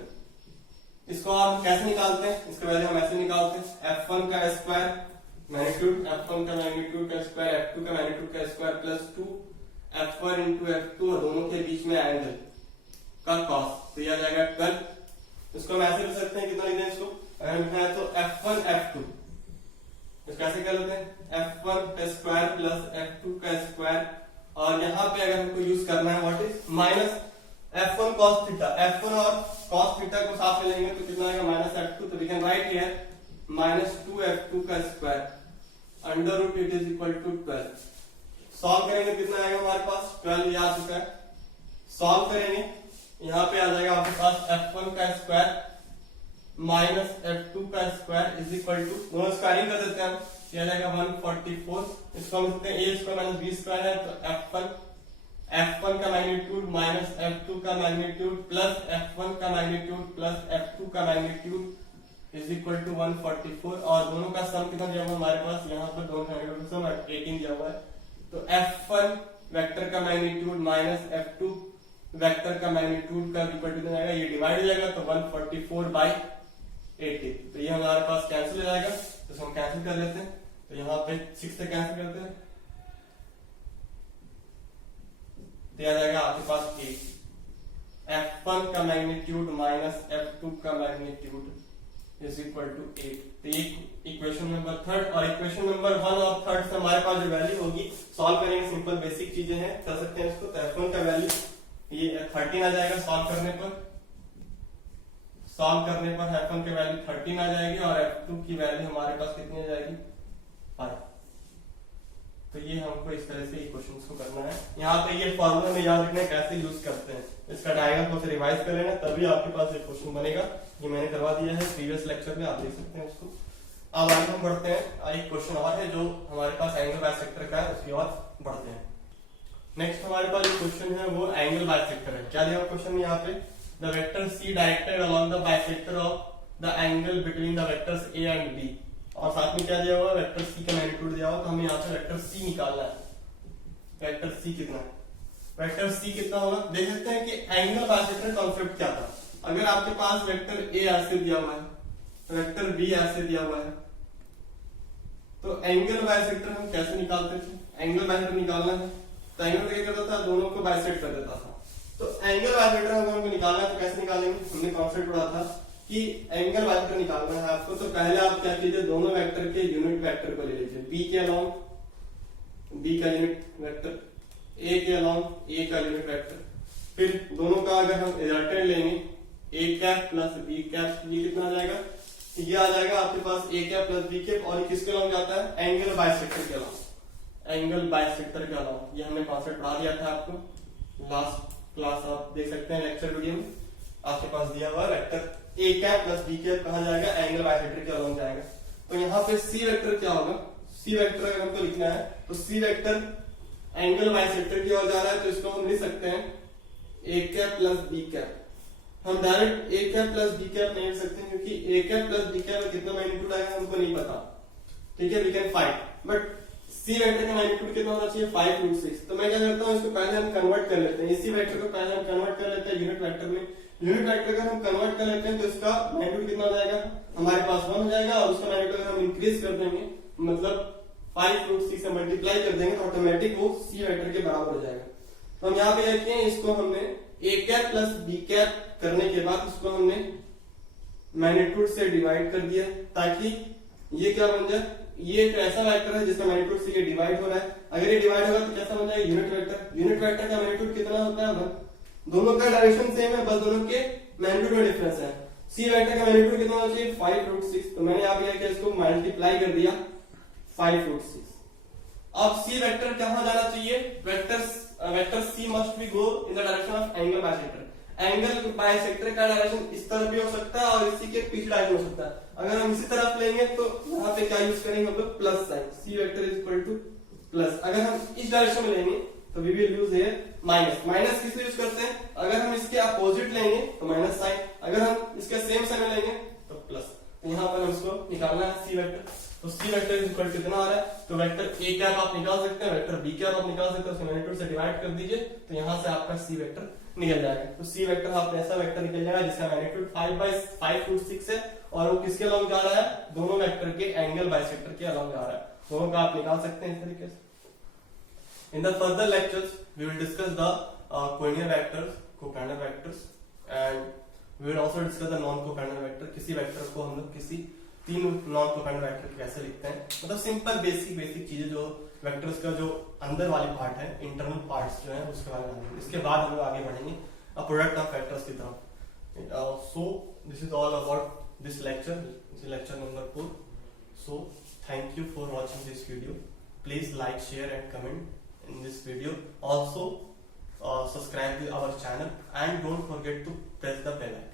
इसको हम कैसे निकालते हैं, इसका वैल्यू हम ऐसे निकालते हैं, F1 का स्क्वायर मैग्नीट्यूड, F1 का मैग्नीट्यूड का स्क्वायर, F2 का मैग्नीट्यूड का square plus 2 F1 into F2 और दोनों के बीच में एंगल का कॉस, तो यह आ जाएगा 12। इसको हम ऐसे लिख सकते हैं, कितना लिखते हैं इसको, अगर लिखना है तो F1 F2, इसको कैसे कर लेते हैं, F1 का स्क्वायर प्लस F2 का स्क्वायर, और यहाँ पे अगर हमको यूज करना है what is minus F1 cos theta, F1 और cos थीटा को साथ में लेंगे तो कितना आएगा, माइनस F2। तो we can write here minus 2F2 का square under root it is equal to 12। Solve करेंगे कितना आएगा हमारे पास, 12 आ चुका है। सॉल्व करेंगे, यहाँ पे आ जाएगा आपके पास F1 का स्क्वायर माइनस F2 का स्क्वायर इज इक्वल टू, दोनों स्क्वायरिंग कर देते हैं हम, ये आ जाएगा 144। इसको हम लिखते हैं a square minus b square है, तो F1 का मैग्नीट्यूड माइनस F2 का मैग्नीट्यूड प्लस F1 का मैग्नीट्यूड प्लस F2 का मैग्नीट्यूड इज इक्वल टू 144, और दोनों का सम कितना दिया हुआ हमारे पास, यहाँ पर दोनों का मैग्नीट्यूड सम 18 दिया हुआ है। तो F1 वेक्टर का मैग्नीट्यूड माइनस F2 वेक्टर का मैग्नीट्यूड का इक्वल टू जाएगा, ये डिवाइड हो जाएगा तो 144 बाई 80। तो ये हमारे पास कैंसिल हो जाएगा, तो इसको हम कैंसिल कर लेते हैं। तो यहाँ पे 6 से कैंसिल करते हैं, दिया जाएगा आपके पास 8। F1 का मैग्नीट्यूड माइनस F2 का मैग्नीट्यूड इज इक्वल टू 8। तो ये इक्वेशन नंबर 3 और इक्वेशन नंबर 1 और 3 से हमारे पास जो वैल्यू होगी, सॉल्व करेंगे, सिंपल बेसिक चीजें हैं, कर सकते हैं इसको। तो F1 का वैल्यू ये 13 आ जाएगा, सॉल्व करने पर F1 की वैल्यू 13 आ जाएगी और F2 की वैल्यू हमारे पास कितनी आ जाएगी, 5। तो ये हमको इस तरह से इक्वेशंस को करना है। यहाँ पे ये फॉर्मूला में याद रखना है कैसे यूज करते हैं, इसका डायग्राम को रिवाइज कर लेना, तभी आपके पास एक क्वेश्चन बनेगा। ये मैंने करवा दिया है प्रीवियस लेक्चर में, आप देख सकते हैं उसको। अब आगे हम बढ़ते हैं, एक क्वेश्चन और है जो हमारे पास एंगल बाइसेक्टर का है, उसकी ओर बढ़ते हैं। नेक्स्ट हमारे पास जो क्वेश्चन है वो एंगल बाइसेक्टर है। क्या दिया क्वेश्चन में यहाँ पे, the vector C directed along the bisector of the angle between the vectors A and B, और साथ में क्या दिया हुआ, वेक्टर सी का मैग्नीट्यूड दिया हुआ, तो हमें यहाँ पे वेक्टर सी निकालना है। वेक्टर सी कितना है, वेक्टर सी कितना होगा, देख सकते हैं कि एंगल बाइसेक्टर कॉन्सेप्ट क्या था। अगर आपके पास वेक्टर ए ऐसे दिया हुआ है, वेक्टर बी ऐसे दिया हुआ है, तो एंगल बाइसेक्टर हम कैसे निकालते थे, एंगल बाइसेक्टर निकालना है तो एंगल क्या करता था, दोनों को बाइसेक्ट कर देता था। तो एंगल बाइसेक्टर अगर हमको निकालना है तो कैसे निकालेंगे, हमने कॉन्सेप्ट पढ़ा था कि एंगल बाइसेक्टर निकालना है आपको, तो पहले आप क्या कीजिए, दोनों वेक्टर के यूनिट वेक्टर को ले लीजिए, बी के अलोंग बी का यूनिट वेक्टर, ए के अलोंग ए का यूनिट वेक्टर, फिर दोनों का अगर हम रिजल्टेंट लेंगे ए कैप प्लस बी कैप, ये कितना आ जाएगा, ये आ जाएगा आपके पास ए कैप प्लस बी कैप, और किसके अलोंग जाता है, एंगल बाइसेक्टर के अलोंग, एंगल बाइसेक्टर के अलावा। ये हमने कॉन्सेप्ट पढ़ा दिया था आपको लास्ट क्लास, आप देख सकते हैं लेक्चर वीडियो में आपके पास दिया हुआ vector A cap plus B cap कहाँ जाएगा, एंगल बाइसेक्टर के अलावा जाएगा। तो यहाँ पे सी वेक्टर क्या होगा, सी वेक्टर अगर हमको लिखना है तो सी वेक्टर एंगल बाइसेक्टर की ओर जा रहा है, तो इसको हम लिख सकते हैं A cap plus B cap. हम direct A cap plus B cap नहीं लिख सकते क्योंकि A cap plus B cap में कितना मैग्नीट्यूड आएगा हमको नहीं पता, ठीक है, we can find, but C vector का मैग्नीट्यूड कितना होना चाहिए, 5√6। तो मैं क्या करता हूँ, इसको पहले हम कन्वर्ट कर लेते हैं, इसी वेक्टर को पहले हम कन्वर्ट कर लेते हैं यूनिट वेक्टर में। यूनिट वेक्टर का हम कन्वर्ट कर लेते हैं तो इसका मैग्नीट्यूड कितना हो जाएगा, हमारे पास 1 हो जाएगा, और उसका मैग्नीट्यूड अगर हम इंक्रीज कर देंगे, मतलब 5√6 से मल्टीप्लाई कर देंगे, तो ऑटोमेटिक वो सी वेक्टर के बराबर हो जाएगा। तो हम यहाँ पे लिखते हैं, इसको हमने ए कैप प्लस बी कैप करने के बाद उसको हमने मैग्नीट्यूड से डिवाइड कर दिया, ताकि ये क्या बन जाए, ये एक ऐसा वेक्टर है जिसका मैग्नीट्यूड से ये डिवाइड हो रहा है। अगर ये डिवाइड होगा तो कैसा बन जाएगा, यूनिट वेक्टर। यूनिट वेक्टर का मैग्नीट्यूड कितना होता है, 1। दोनों का डायरेक्शन सेम है, बस दोनों के मैग्नीट्यूड में डिफरेंस है। सी वेक्टर का मैग्नीट्यूड कितना होना चाहिए, 5√6। तो मैंने यहाँ पे इसको मल्टीप्लाई कर दिया 5√6। अब सी वेक्टर कहाँ जाना चाहिए, vector C must be go in the direction of angle bisector. Angle bisector का डायरेक्शन इस तरफ भी हो सकता है और इसी के पीछे डायरेक्शन हो सकता है। अगर हम इसी तरफ लेंगे तो यहाँ पे क्या यूज करेंगे हम लोग, plus sign, C vector is equal to plus. अगर हम इस डायरेक्शन में लेंगे तो we will use here minus. Minus किस लिए यूज करते हैं, अगर हम इसके अपोजिट लेंगे तो माइनस साइन, अगर हम इसके सेम साइन में लेंगे तो प्लस। तो यहाँ पर हम इसको निकालना है सी वेक्टर। तो सी वेक्टर इज इक्वल कितना आ रहा है, तो वेक्टर ए कैप आप निकाल सकते हैं, वेक्टर बी कैप आप निकाल सकते हैं, उसके मैग्नीट्यूड से डिवाइड कर दीजिए, तो यहाँ से आपका सी वेक्टर निकल जाएगा। तो सी वेक्टर आपका ऐसा वेक्टर निकल जाएगा जिसका मैग्नीट्यूड 5/5√6 है, और वो किसके अलोंग जा रहा है, दोनों वेक्टर के एंगल बाइसेक्टर के अलोंग जा रहा है। दोनों का आप निकाल सकते हैं इस तरीके से। In the further lectures, we will discuss the collinear vectors, cokernel vectors, and we will also discuss the non-cokernel vector। किसी वेक्टर को हम लोग किसी 3 non-cokernel vector कैसे लिखते हैं, मतलब सिंपल बेसिक चीजें जो वेक्टर्स का जो अंदर वाली पार्ट है, इंटरनल पार्ट्स जो है उसके बारे में। इसके बाद हम लोग आगे बढ़ेंगे प्रोडक्ट ऑफ वेक्टर्स की तरफ। So this is all about this lecture. This is lecture number 4. So thank you for watching this video. Please like, share, and comment in this video. Also subscribe to our channel and don't forget to press the bell icon.